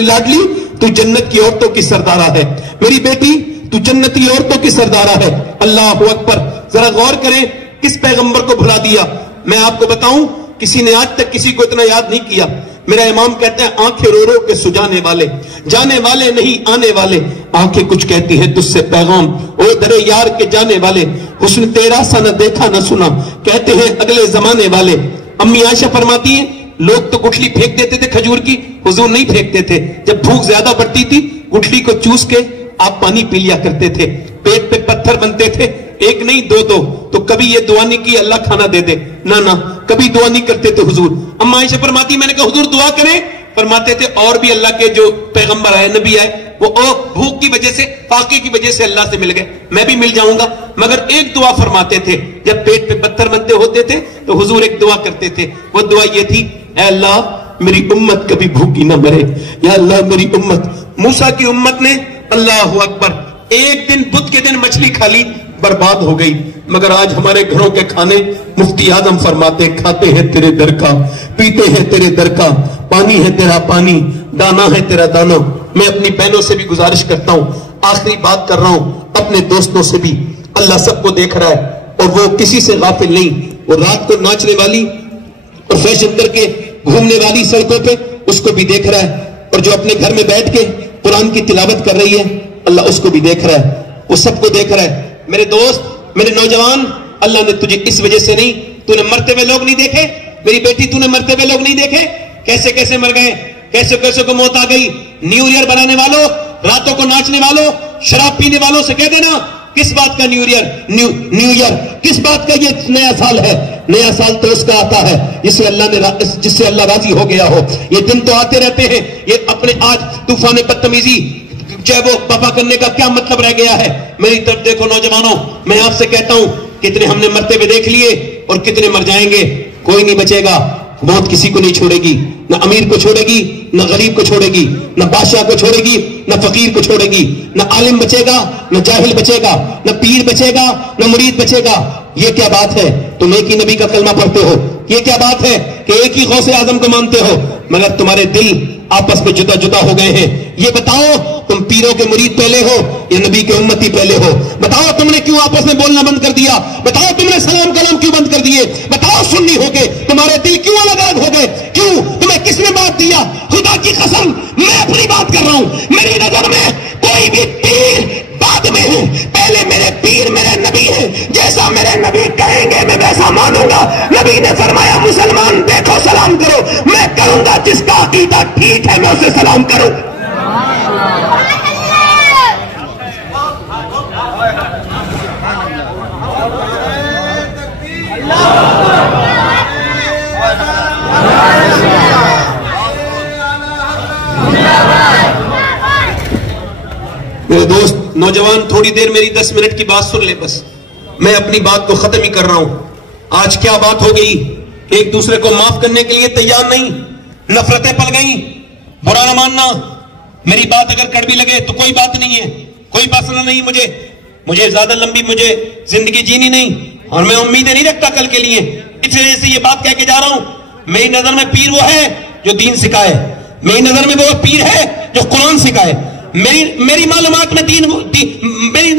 لاڈلی, تو جنت کی عورتوں کی سردارہ ہے. میری بیٹی تو جنتی عورتوں کی سردارہ ہے. اللہ اکبر. ذرا غور کریں کس پیغمبر کو بھلا دیا. میں آپ کو بتاؤں کسی نے آج تک کسی کو اتنا یاد نہیں کیا. میرا امام کہتا ہے آنکھیں رو رو کے سجانے والے, جانے والے نہیں آنے والے. آنکھیں کچھ کہتی ہیں تجھ سے پیغام, او درے یار کے جانے والے. حسن تیرا سا نہ دیکھا نہ سنا, کہتے ہیں اگلے زمانے والے. امی عائشہ فرماتی ہیں لوگ تو گٹھلی پھینک دیتے تھے کھجور کی, حضور نہیں پھینکتے تھے. جب بھوک زیادہ بڑھتی تھی گٹھلی کو چوس کے آپ پانی پی لیا کرتے تھے. پیٹ پہ پتھر بنتے تھے, ایک نہیں دو دو. تو کبھی یہ دعا نہیں کی اللہ کھانا دے دے, نہ کبھی دعا نہیں کرتے تھے حضور. اما عائشہ فرماتی میں نے کہا حضور دعا کریں, فرماتے تھے اور بھی اللہ کے جو پیغمبر آئے, نبی آئے, وہ بھوک کی وجہ سے, فاقے کی وجہ سے اللہ سے مل گئے, میں بھی مل جاؤں گا. مگر ایک دعا فرماتے تھے, جب پیٹ پہ پتھر بنتے ہوتے تھے تو حضور ایک دعا کرتے تھے. وہ دعا یہ تھی اے اللہ میری امت کبھی بھوکی نہ مرے، یا اللہ میری امت۔ موسیٰ کی امت نے اللہ اکبر ایک دن بدھ کے دن مچھلی کھا لی، برباد ہو گئی، مگر آج ہمارے گھروں کے کھانے مفتی اعظم فرماتے کھاتے ہیں تیرے در کا، پیتے ہیں تیرے در کا، پانی ہے تیرا پانی، دانا ہے تیرا دانا۔ میں اپنی بہنوں سے بھی گزارش کرتا ہوں، آخری بات کر رہا ہوں، اپنے دوستوں سے بھی، اللہ سب کو دیکھ رہا ہے اور وہ کسی سے غافل نہیں۔ وہ رات کو ناچنے والی اور فیشن کر کے گھومنے والی سڑکوں پہ، اس کو بھی دیکھ رہا ہے، اور جو اپنے گھر میں بیٹھ کے قرآن کی تلاوت کر رہی ہے، اللہ اس کو بھی دیکھ رہا ہے، وہ سب کو دیکھ رہا ہے۔ میرے دوست، میرے نوجوان، اللہ نے تجھے اس وجہ سے نہیں، تو نے مرتے ہوئے لوگ نہیں دیکھے، میری بیٹی تو نے مرتے ہوئے لوگ نہیں دیکھے، کیسے کیسے مر گئے، کیسے کیسے کو موت آ گئی۔ نیو ایئر بنانے والوں، راتوں کو ناچنے والوں، شراب پینے والوں سے کہہ دینا کس بات کا نیو ایئر، کس بات کا یہ نیا سال ہے؟ نیا سال تو اس کا آتا ہے جس سے اللہ راضی ہو گیا ہو۔ یہ دن تو آتے رہتے ہیں، یہ اپنے آج طوفان بدتمیزی چاہے وہ وفا کرنے کا کیا مطلب رہ گیا ہے؟ میری طرف دیکھو نوجوانوں، میں آپ سے کہتا ہوں کتنے ہم نے مرتے ہوئے دیکھ لیے اور کتنے مر جائیں گے، کوئی نہیں بچے گا۔ موت کسی کو نہیں چھوڑے گی، نہ امیر کو چھوڑے گی، نہ غریب کو چھوڑے گی، نہ بادشاہ کو چھوڑے گی، نہ فقیر کو چھوڑے گی، نہ عالم بچے گا، نہ جاہل بچے گا، نہ پیر بچے گا، نہ مرید بچے گا۔ یہ کیا بات ہے؟ تم ایک ہی نبی کا کلمہ پڑھتے ہو، یہ کیا بات ہے کہ ایک ہی غوث اعظم کو مانتے ہو، مگر تمہارے دل آپس میں جدا جدا ہو گئے ہیں۔ یہ بتاؤ تم پیروں کے مرید پہلے ہو یا نبی کے امتی پہلے ہو؟ بتاؤ تم نے کیوں آپس میں بولنا بند کر دیا؟ بتاؤ تم نے سلام کلام کیوں بند کر دیے؟ بتاؤ سنی ہو کے تمہارے دل کیوں الگ الگ ہو گئے؟ کیوں؟ تمہیں کس نے بات دیا؟ خدا کی قسم میں اپنی بات کر رہا ہوں، میری نظر میں کوئی بھی پیر بعد میں ہے، پہلے میرے پیر میرے نبی ہیں، جیسا میرے نبی کہیں گے میں ویسا مانوں گا۔ نبی نے فرمایا مسلمان دیکھو سلام کرو، میں کروں گا جس کا عقیدہ ٹھیک ہے میں اسے سلام کروں۔ میرے دوست نوجوان، تھوڑی دیر میری 10 منٹ کی بات سن لے، بس میں اپنی بات کو ختم ہی کر رہا ہوں۔ آج کیا بات ہو گئی؟ ایک دوسرے کو معاف کرنے کے لیے تیار نہیں، نفرتیں پل گئیں۔ برا نہ ماننا، میری بات اگر کڑوی لگے تو کوئی بات نہیں ہے، کوئی مسئلہ نہیں، مجھے زیادہ لمبی مجھے زندگی جینی نہیں، اور میں امیدیں نہیں رکھتا کل کے لیے، اس وجہ سے یہ بات کہہ کے جا رہا ہوں۔ میری نظر میں پیر وہ ہے جو دین سکھائے، میری نظر میں وہ پیر ہے جو قرآن سکھائے، میری معلومات میں میری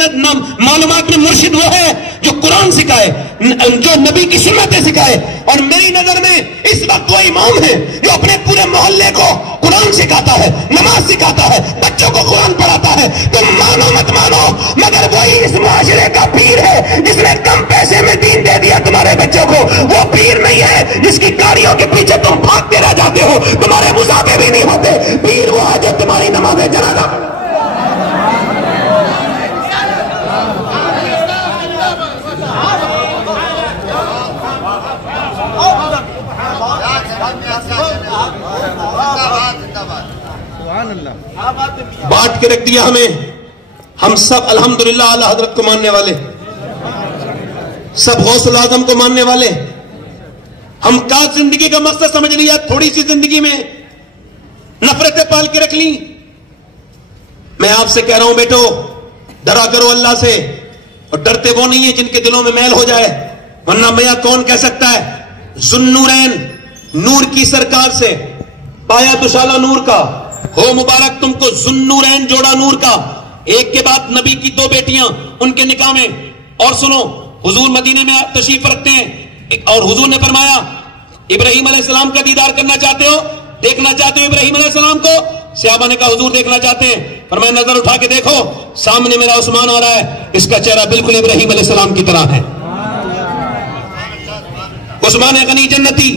معلومات میں مرشد وہ ہے جو قرآن سکھائے، جو نبی کی سنتیں سکھائے، اور میری نظر میں اس وقت وہ امام ہے جو اپنے پورے محلے کو قرآن سکھاتا ہے، نماز سکھاتا ہے، بچوں کو قرآن پڑھاتا ہے۔ تم مانو مت مانو، مگر وہی اس معاشرے کا پیر ہے جس نے کم پیسے میں دین دے دیا تمہارے بچوں کو۔ وہ پیر نہیں ہے جس کی گاڑیوں کے پیچھے تم بھاگتے رہ جاتے ہو، تمہارے مسافر بھی نہیں ہوتے۔ پیر وہ ہے جو تمہاری نماز جنازہ بانٹ کے رکھ دیا ہمیں۔ ہم سب الحمدللہ اعلی حضرت کو ماننے والے، سب غوث الاعظم کو ماننے والے۔ ہم کا زندگی کا مقصد سمجھ لیا، تھوڑی سی زندگی میں نفرتیں پال کے رکھ لی۔ میں آپ سے کہہ رہا ہوں بیٹو، ڈرا کرو اللہ سے، اور ڈرتے وہ نہیں ہیں جن کے دلوں میں میل ہو جائے، ورنہ میاں کون کہہ سکتا ہے ذوالنورین نور کی سرکار سے پایا دشالہ نور کا ہو مبارک تم کو ذوالنورین جوڑا نور کا۔ ایک کے بعد نبی کی 2 بیٹیاں ان کے نکاح میں، اور سنو حضور مدینے میں تشریف رکھتے ہیں، اور حضور نے فرمایا ابراہیم علیہ السلام کا دیدار کرنا چاہتے ہو، دیکھنا چاہتے ہو ابراہیم علیہ السلام کو؟ صحابہ نے کہا حضور دیکھنا چاہتے ہیں۔ فرمایا نظر اٹھا کے دیکھو، سامنے میرا عثمان آ رہا ہے، اس کا چہرہ بالکل ابراہیم علیہ السلام کی طرح ہے۔ عثمان غنی جنتی۔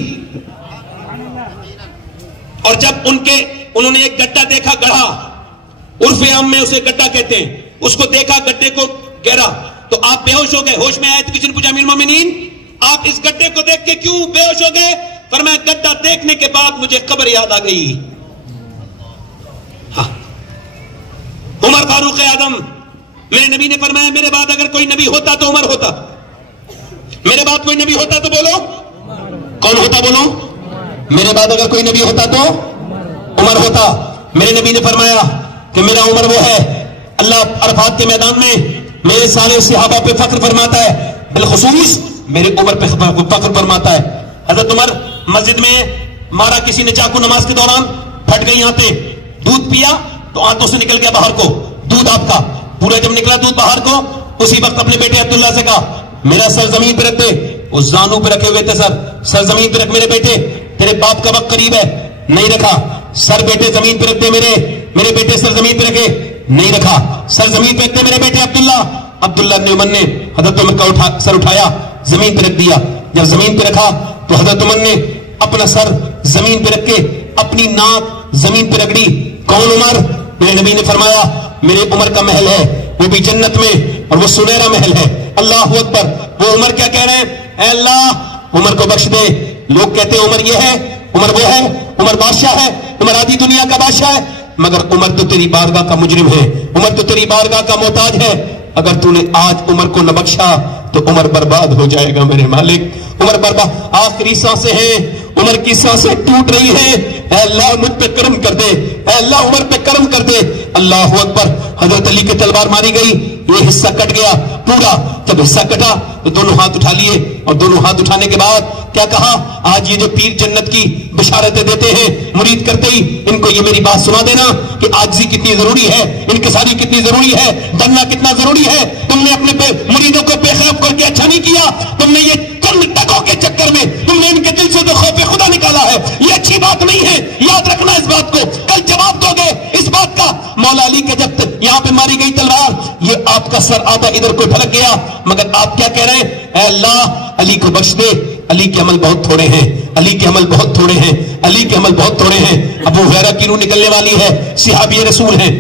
اور جب انہوں نے ایک گڈھا دیکھا، گڑھا، عرف عام میں اسے گڈھا کہتے ہیں، اس کو دیکھا گڈھے کو گہرا، تو آپ بے ہوش ہو گئے۔ ہوش میں آئے تو کسی نے پوچھا امیر المومنین آپ اس گڈھے کو دیکھ کے کیوں بے ہوش ہو گئے؟ فرمایا گڈھا دیکھنے کے بعد مجھے قبر یاد آ گئی۔ عمر فاروق اعظم، میرے نبی نے فرمایا میرے بعد اگر کوئی نبی ہوتا تو عمر ہوتا، میرے بعد کوئی نبی ہوتا تو بولو کون ہوتا؟ بولو میرے بعد اگر کوئی نبی ہوتا تو عمر ہوتا. میرے نبی نے فرمایا کہ میرا عمر وہ ہے. اللہ عرفات کے میدان میں میرے سارے صحابہ پہ فخر فرماتا ہے, بالخصوص میرے عمر پہ فخر فرماتا ہے. حضرت عمر مسجد میں مارا کسی نے چاقو نماز کے دوران, پھٹ گئی آنتیں, دودھ پیا تو آنتوں سے نکل گیا باہر کو دودھ. آپ کا پورا جب نکلا دودھ باہر کو, اسی وقت اپنے بیٹے عبداللہ سے کہا میرا سر زمین پہ رکھ دے. اس زانو پہ رکھے ہوئے تھے سر زمین پہ رکھ میرے بیٹے, تیرے باپ کا وقت قریب ہے. نہیں رکھا. سر بیٹے زمین پہ رکھ دے, میرے بیٹے سر زمین پہ رکھے. نہیں رکھا. سر زمین پہ رکھ دے میرے بیٹے عبداللہ نے عمر نے حضرت عمر کا سر اٹھایا, زمین پہ رکھ دیا. جب زمین پہ رکھا تو حضرت عمر نے اپنا سر زمین پہ رکھ کے اپنی ناک زمین پہ رگڑی. کون عمر؟ میرے نبی نے فرمایا میرے عمر کا محل ہے, وہ بھی جنت میں, اور وہ سنہرا محل ہے. اللہ اکبر. وہ عمر کیا کہہ رہے ہیں؟ اے اللہ عمر کو بخش دے. لوگ کہتے ہیں عمر یہ ہے, عمر وہ ہے, عمر بادشاہ ہے, عمر آدھی دنیا کا بادشاہ ہے, مگر عمر تو تیری بارگاہ کا مجرم ہے, عمر تو تیری بارگاہ کا محتاج ہے. اگر تو نے آج عمر کو نہ بخشا تو عمر برباد ہو جائے گا میرے مالک. عمر برباد. آخری سانسیں ہیں, عمر کی سانسیں ٹوٹ رہی ہیں. اے اللہ مجھ پہ کرم کر دے, اے اللہ عمر پہ کرم کر دے. اللہ اکبر. حضرت علی کی تلوار ماری گئی, یہ حصہ کٹ گیا پورا. جب حصہ کٹا تو دونوں ہاتھ اٹھا لیے, اور دونوں ہاتھ اٹھانے کے بعد کیا کہا؟ آج یہ جو پیر جنت کی بشارتیں دیتے ہیں مرید کرتے ہی, ان کو یہ میری بات سنا دینا کہ عاجزی کتنی ضروری ہے, انکساری کتنی ضروری ہے, ڈرنا کتنا ضروری ہے. تم نے اپنے مریدوں کو بے خوف کر کے اچھا نہیں کیا. تم نے یہ ٹگوں کے چکر میں تم نے ان کے دل سے جو خوف خدا نکالا ہے, یہ اچھی بات نہیں ہے. یاد رکھنا اس بات کو, کل جواب دو گے اس بات کا. مولا علی کے جب یہاں پہ ماری گئی تلوار, یہ آپ کا سر آدھا ادھر کو ڈھلک گیا, مگر آپ کیا کہہ رہے ہیں؟ اے اللہ علی کو بخش دے. علی کے عمل بہت تھوڑے ہیں, علی کے عمل بہت تھوڑے ہیں, علی کے عمل بہت تھوڑے ہیں. ابو ہریرہ کی روح نکلنے والی ہے, صحابی رسول ہیں,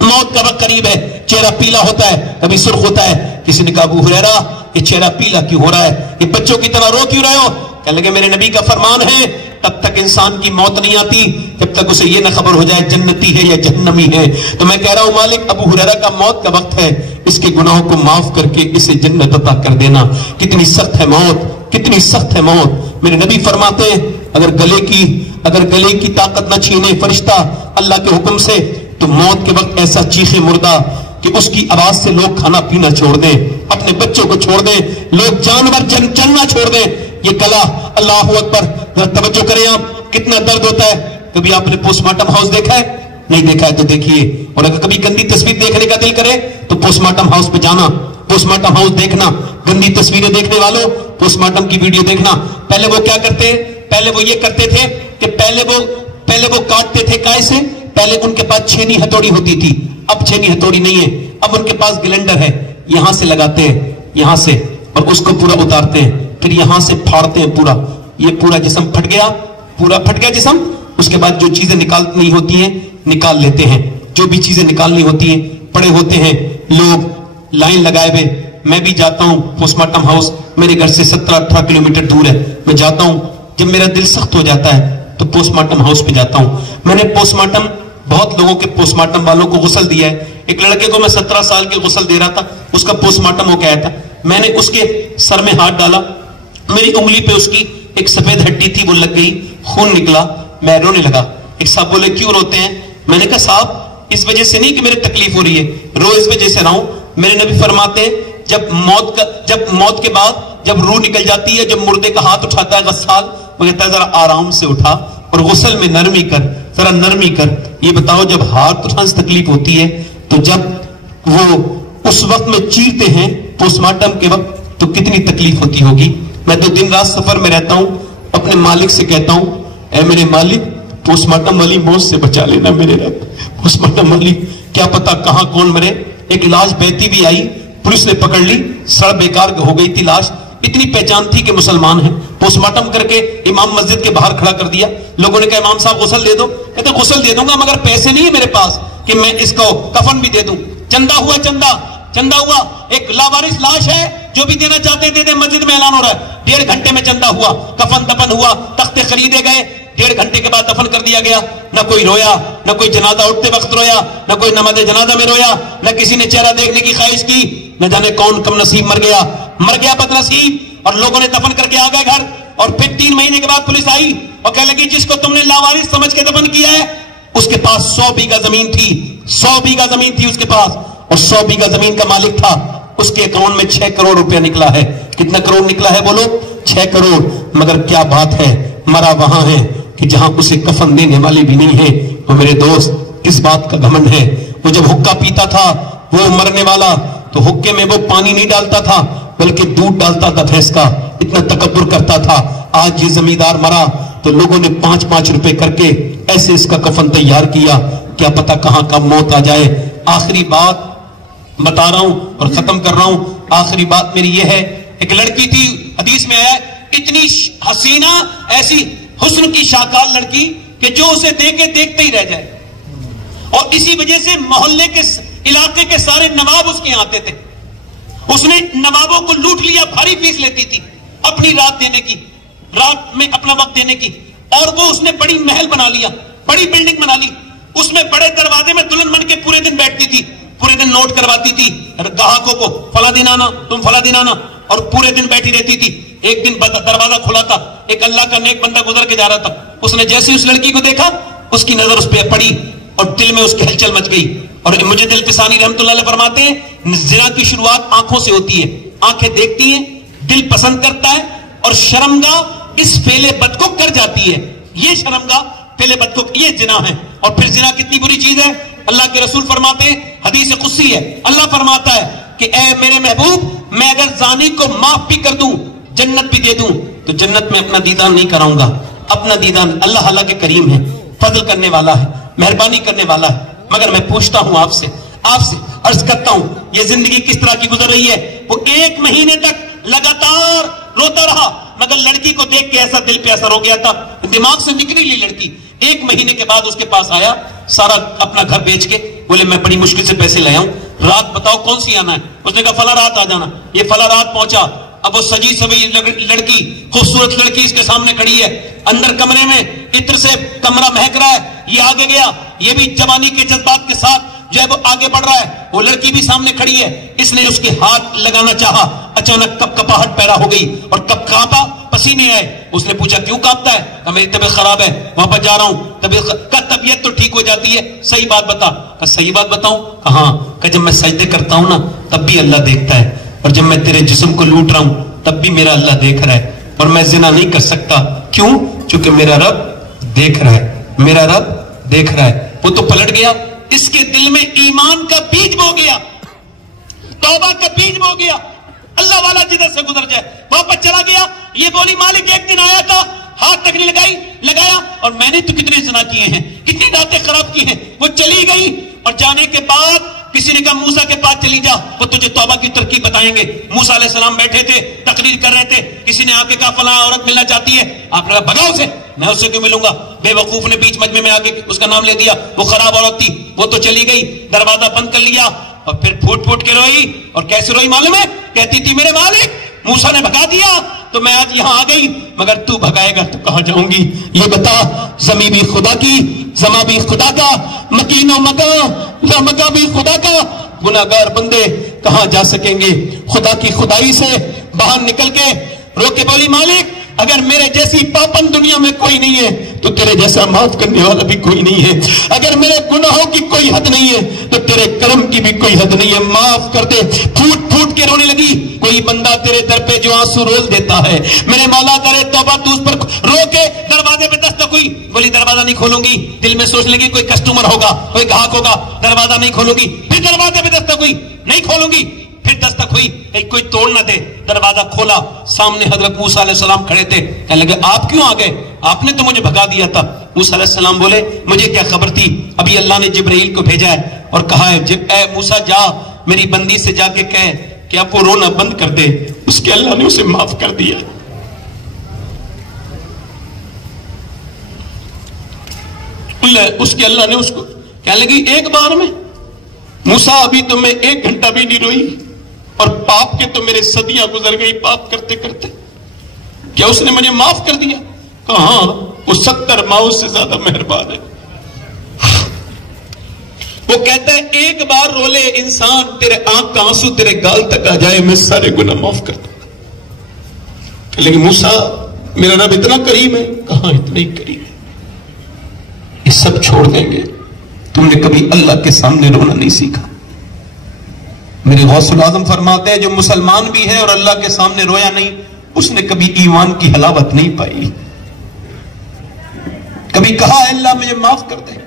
موت کا وقت قریب ہے, چہرہ پیلا ہوتا ہے, کبھی سرخ ہوتا ہے. کسی نے کہا ابو ہریرہ یہ چہرہ پیلا کیوں ہو رہا ہے, یہ بچوں کی طرح رو کیوں رہے ہو؟ کہنے لگے میرے نبی کا فرمان ہے تب تک انسان کی موت نہیں آتی جب تک اسے یہ نہ خبر ہو جائے جنتی ہے یا جہنمی ہے. تو میں کہہ رہا ہوں مالک, ابو ہریرہ کا موت کا وقت ہے, اس کے گناہوں کو معاف کر کے اسے جنت عطا کر دینا. کتنی سخت ہے موت, کتنی سخت ہے موت. میرے نبی فرماتے ہیں اگر گلے کی طاقت نہ چھینے فرشتہ اللہ کے حکم سے, تو موت کے وقت ایسا چیخے مردہ کہ اس کی آواز سے لوگ کھانا پینا چھوڑ دیں, اپنے بچوں کو چھوڑ دیں, لوگ جانور چلنا چھوڑ دیں. یہ گلا, اللہ اکبر. توجہ کریں آپ, کتنا درد ہوتا ہے. کبھی آپ نے پوسٹ مارٹم ہاؤس دیکھا ہے؟ نہیں دیکھا ہے تو دیکھیے. اور اگر کبھی گندی تصویر دیکھنے کا دل کرے تو پوسٹ مارٹم ہاؤس پہ جانا, پوسٹ مارٹم ہاؤس دیکھنا. گندی تصویریں دیکھنے والوں پوسٹ مارٹم کی ویڈیو دیکھنا. پہلے وہ کیا کرتے ہیں؟ پہلے وہ یہ کرتے تھے کہ پہلے وہ کاٹتے تھے کائے سے. پہلے ان کے پاس چھینی ہتھوڑی ہوتی تھی, اب چھینی ہتھوڑی نہیں ہے, اب ان کے پاس گلینڈر ہے. یہاں سے لگاتے ہیں, یہاں سے, اور اس کو پورا اتارتے ہیں, پھر یہاں سے پھاڑتے ہیں پورا. یہ پورا جسم پھٹ گیا, پورا پھٹ گیا جسم. اس کے بعد جو چیزیں نکالنی ہوتی ہیں نکال لیتے ہیں, جو بھی چیزیں نکالنی ہوتی ہیں. پڑے ہوتے ہیں لوگ لائن لگائے ہوئے. میں بھی جاتا ہوں پوسٹ مارٹم ہاؤس, میرے گھر سے 17-18 کلومیٹر دور ہے. میں جاتا ہوں, جب میرا دل سخت ہو جاتا ہے تو پوسٹ مارٹم ہاؤس پہ جاتا ہوں. میں نے پوسٹ مارٹم بہت لوگوں کے پوسٹ مارٹم والوں کو غسل دیا ہے. ایک لڑکے کو میں 17 سال کے غسل دے رہا تھا, اس کا پوسٹ مارٹم ہو کے آیا تھا. میں نے اس کے سر میں ہاتھ ڈالا, میری انگلی پہ اس کی ایک سفید ہڈی تھی, وہ لگ گئی, خون نکلا, میں رونے لگا. ایک صاحب بولے کیوں روتے ہیں؟ میں نے کہا صاحب اس وجہ سے نہیں کہ میرے تکلیف ہو رہی ہے, رو اس وجہ سے رہا ہوں. میرے نبی فرماتے ہیں جب موت کے بعد جب روح نکل جاتی ہے, جب مردے کا ہاتھ اٹھاتا ہے غسال, وہ کہتا ہے ذرا آرام سے اٹھا اور غسل میں نرمی کر, ذرا نرمی کر. یہ بتاؤ جب ہاتھ اٹھانے سے تکلیف ہوتی ہے تو جب وہ اس وقت میں چیرتے ہیں پوسٹ مارٹم کے وقت تو کتنی تکلیف ہوتی ہوگی. میں تو دن رات سفر میں رہتا ہوں, اپنے مالک سے کہتا ہوں اے میرے مالک پوسٹ مارٹم والی موت سے بچا لینا میرے رب. پوسٹ مارٹم والی کیا پتا کہاں کون مرے. ایک لاش بہتی بھی آئی, پولیس نے پکڑ لی, سڑ بیکار ہو گئی تھی لاش. اتنی پہچان تھی کہ مسلمان ہیں. پوسٹ مارٹم کر کے امام مسجد کے باہر کھڑا کر دیا. لوگوں نے کہا امام صاحب غسل دے دو. کہتے غسل دے دوں گا مگر پیسے نہیں ہے میرے پاس کہ میں اس کو کفن بھی دے دوں. چندہ ہوا, چندہ ہوا. ایک لاوارث لاش ہے, جو بھی دینا چاہتے دے دے. مسجد میں اعلان ہو رہا ہے 1.5 گھنٹے میں چندہ ہوا, کفن دفن ہوا, تختے خریدے گئے, 1.5 گھنٹے کے بعد دفن کر دیا گیا. نہ کوئی رویا, نہ کوئی جنازہ اٹھتے وقت رویا, نہ کوئی نماز جنازہ میں رویا, نہ کسی نے چہرہ دیکھنے کی خواہش کی. نہ جانے کون کم نصیب مر گیا بد نصیب. اور لوگوں نے دفن کر کے آ گئے گھر. اور پھر 3 مہینے کے بعد پولیس آئی, اور کہنے لگی جس کو تم نے لاوارث سمجھ کے دفن کیا ہے اس کے پاس 100 بیگھہ زمین تھی، 100 بیگھہ زمین تھی اس کے پاس، اور 100 بیگھہ زمین کا مالک تھا. اس کے اکاؤنٹ میں 6 کروڑ روپیہ نکلا ہے. کتنا کروڑ نکلا ہے بولو؟ 6 کروڑ. مگر کیا بات ہے، مرا وہاں ہے کہ جہاں اسے کفن دینے والے بھی نہیں ہیں. تو میرے دوست کس بات کا گھمنڈ ہے؟ وہ جب حقہ پیتا تھا وہ مرنے والا تو حقے میں وہ پانی نہیں ڈالتا تھا بلکہ دودھ ڈالتا تھا بھینس کا. اتنا تکبر کرتا تھا. آج یہ زمیندار مرا تو لوگوں نے 5-5 روپے کر کے ایسے اس کا کفن تیار کیا. کیا پتا کہاں کا موت آ جائے. آخری بات بتا رہا ہوں اور ختم کر رہا ہوں. آخری بات میری یہ ہے، ایک لڑکی تھی، حدیث میں آیا اتنی حسینہ، ایسی حسن کی شاکار لڑکی کہ جو اسے دیکھے دیکھتے ہی رہ جائے. اور اسی وجہ سے محلے کے علاقے کے سارے نواب اس کے آتے تھے. اس نے نوابوں کو لوٹ لیا، بھاری فیس لیتی تھی اپنی رات دینے کی، رات میں اپنا وقت دینے کی. اور وہ اس نے بڑی محل بنا لیا، بڑی بلڈنگ بنا لی. اس میں بڑے دروازے میں دلہن بن کے پورے دن بیٹھتی تھی، پورے دن نوٹ کرواتی تھی گاہکوں کو، فلاں دن آنا، تم فلاں دن آنا، اور پورے دن بیٹھی رہتی تھی. ایک دن دروازہ کھلا تھا، ایک اللہ کا نیک بندہ گزر کے جا رہا تھا. اس نے جیسے اس لڑکی کو دیکھا اس کی نظر اس پہ پڑی اور دل میں اس کی ہلچل مچ گئی. اور مجھے دل پسانی رحمت اللہ علیہ فرماتے ہیں زنا کی شروعات آنکھوں سے ہوتی ہے. آنکھیں دیکھتی ہیں، دل پسند کرتا ہے، اور شرمگاہ اس فعل بد کو کر جاتی ہے. یہ شرمگاہ فعل بد کو، یہ زنا ہے. اور پھر زنا کتنی بری چیز ہے. اللہ کے رسول فرماتے ہیں، حدیث قدسی ہے، اللہ فرماتا ہے کہ اے میرے محبوب، میں اگر زانی کو معاف بھی کر دوں، جنت بھی دے دوں، تو جنت میں اپنا دیدان نہیں کراؤں گا. اپنا دیدان اللہ کے کریم ہے، فضل کرنے والا ہے، مہربانی کرنے والا ہے. مگر میں پوچھتا ہوں آپ سے عرض کرتا ہوں، یہ زندگی کس طرح کی گزر رہی ہے. وہ 1 مہینے تک لگاتار روتا رہا، مگر لڑکی کو دیکھ کے ایسا دل پہ اثر ہو گیا تھا، دماغ سے نکلی لی لڑکی. 1 مہینے کے بعد اس کے پاس آیا، سارا اپنا گھر بیچ کے، بولے میں بڑی مشکل سے پیسے لے آؤں، رات بتاؤ کون سی آنا ہے. اس نے کہا فلاں رات آ جانا. یہ فلاں رات پہنچا. اب وہ سجی سبھی لڑکی، خوبصورت لڑکی اس کے سامنے کھڑی ہے. اندر کمرے میں عطر سے کمرہ مہک رہا ہے. یہ آگے گیا، یہ بھی جوانی کے جذبات کے ساتھ جو ہے وہ آگے بڑھ رہا ہے. وہ لڑکی بھی سامنے کھڑی ہے. اس نے اس کے ہاتھ لگانا چاہا، اچانک کپ کپاہٹ پیدا ہو گئی اور کپ کانپا، پسینے آئے. اس نے پوچھا کیوں کانپتا ہے؟ کہا میری طبیعت خراب ہے، وہاں پر جا رہا ہوں. طبیعت تو ٹھیک ہو جاتی ہے، صحیح بات بتا. کہا صحیح بات بتاؤں؟ کہا ہاں. کہ جب میں سجدے کرتا ہوں نا تب بھی اللہ دیکھتا ہے، اور جب میں تیرے جسم کو لوٹ رہا ہوں تب بھی میرا اللہ دیکھ رہا ہے. اور میں زنا نہیں کر سکتا. کیوں؟ چونکہ میرا رب دیکھ رہا ہے، میرا رب دیکھ رہا ہے. وہ تو پلٹ گیا. اس کے دل میں ایمان کا بیج بو گیا، توبہ کا بیج بو گیا. اللہ والا جدھر سے گزر جائے واپس چلا گیا. یہ بولی مالک ایک دن آیا تھا، ہاتھ تک نہیں لگایا، اور میں نے تو کتنے زنا کیے ہیں، کتنی راتیں خراب کی ہیں. وہ چلی گئی، اور جانے کے بعد کسی نے کہا موسیٰ کے پاس چلی جا، وہ تجھے توبہ کی ترکیب بتائیں گے. موسیٰ علیہ السلام بیٹھے تھے، تقریر کر رہے تھے. کسی نے آ کے کہا فلاں عورت ملنا چاہتی ہے. آپ نے کہا بھگاؤ اسے، میں اس سے کیوں ملوں گا. بے وقوف نے بیچ مجمع میں آ کے اس کا نام لے دیا. وہ خراب عورت تھی، وہ تو چلی گئی، دروازہ بند کر لیا، اور پھر پھوٹ پھوٹ کے روئی. اور کیسے روئی معلوم ہے؟ کہتی تھی میرے مالک موسیٰ نے بھگا دیا تو میں آج یہاں آ گئی، مگر تو بھگائے گا تو کہاں جاؤں گی. یہ بتا، زمین بھی خدا کی، زماں بھی خدا کا، مکین و مکہ بھی خدا کا. گناہگار بندے کہاں جا سکیں گے؟ خدا کی خدائی سے باہر نکل کے رو کے بولی مالک اگر میرے جیسی پاپن دنیا میں کوئی نہیں ہے تو تیرے جیسا معاف کرنے والا بھی کوئی نہیں ہے. اگر میرے گناہوں کی کوئی حد نہیں ہے تو تیرے کرم کی بھی کوئی حد نہیں ہے، معاف کر دے. پھوٹ پھوٹ کے رونے لگی. کوئی بندہ تیرے در پہ جو آنسو رول دیتا ہے، میرے مولا کرے توبہ تو اس پر رو کے دروازے پہ دستک ہوئی. بولی دروازہ نہیں کھولوں گی. دل میں سوچ لگی کوئی کسٹمر ہوگا، کوئی گاہک ہوگا، دروازہ نہیں کھولوں گی. پھر دروازے پہ دستک ہوئی، نہیں کھولوں گی. پھر دستک ہوئی، کوئی توڑ نہ دے. دروازہ کھولا، سامنے حضرت موسیٰ علیہ السلام کھڑے تھے. کہنے لگے آپ کیوں آ گئے؟ آپ نے تو مجھے بھگا دیا تھا. موسیٰ علیہ السلام بولے مجھے کیا خبر تھی، ابھی اللہ نے جبرائیل کو بھیجا ہے اور کہا ہے اے موسیٰ جا میری بندی سے جا کے کہے کہ اب وہ رونا بند کر دے. اس کے اللہ نے اسے معاف کر دیا. اس کے اللہ نے اس کو کہنے لگی ایک بار میں موسیٰ ابھی تو میں 1 گھنٹہ بھی نہیں روئی، اور پاپ کے تو میرے صدیاں گزر گئی پاپ کرتے کرتے، کیا اس نے مجھے معاف کر دیا؟ کہا ہاں، وہ 70 ماؤں سے زیادہ مہربان ہے. وہ کہتا ہے ایک بار رو لے انسان، تیرے آنکھ کا آنسو تیرے گال تک آ جائے، میں سارے گناہ معاف کر دوں گا. لیکن موسیٰ میرا رب اتنا کریم ہے. کہاں اتنا ہی کریم ہے. یہ سب چھوڑ دیں گے. تم نے کبھی اللہ کے سامنے رونا نہیں سیکھا. میرے غوث العظم فرماتے ہیں جو مسلمان بھی ہے اور اللہ کے سامنے رویا نہیں, اس نے کبھی ایمان کی حلاوت نہیں پائی. کبھی کہا اللہ مجھے معاف کر دے.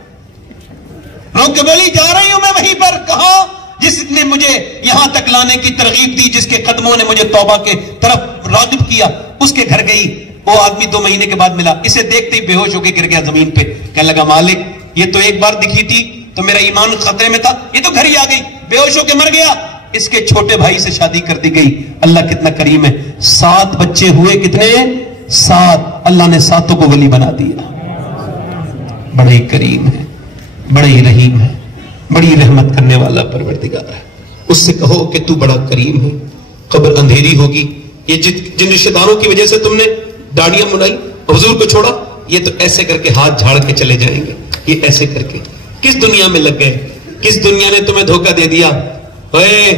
رو کے بولی جا رہی ہوں میں وہیں پر. کہا جس نے مجھے یہاں تک لانے کی ترغیب دی, جس کے قدموں نے مجھے توبہ کے طرف راغب کیا, اس کے گھر گئی. وہ آدمی 2 مہینے کے بعد ملا, اسے دیکھتے ہی بے ہوش ہو کے گر گیا زمین پہ. کہنے لگا مالک یہ تو ایک بار دکھی تھی تو میرا ایمان خطرے میں تھا, یہ تو گھر ہی آ گئی, بے ہوش ہو کے مر گیا. اس کے چھوٹے بھائی سے شادی کر دی گئی. اللہ کتنا کریم ہے. 7 بچے ہوئے. کتنے؟ 7. اللہ نے 7 کو ولی بنا دیا. بڑا ہی کریم ہے, بڑا ہی رحیم ہے, بڑی رحمت کرنے والا پروردگار ہے. اس سے کہو کہ تو بڑا کریم ہے. قبر اندھیری ہوگی. یہ جن رشتہ داروں کی وجہ سے تم نے داڑیاں منائی, حضور کو چھوڑا, یہ تو ایسے کر کے ہاتھ جھاڑ کے چلے جائیں گے. یہ ایسے کر کے کس دنیا میں لگ گئے, کس دنیا نے تمہیں دھوکہ دے دیا. اے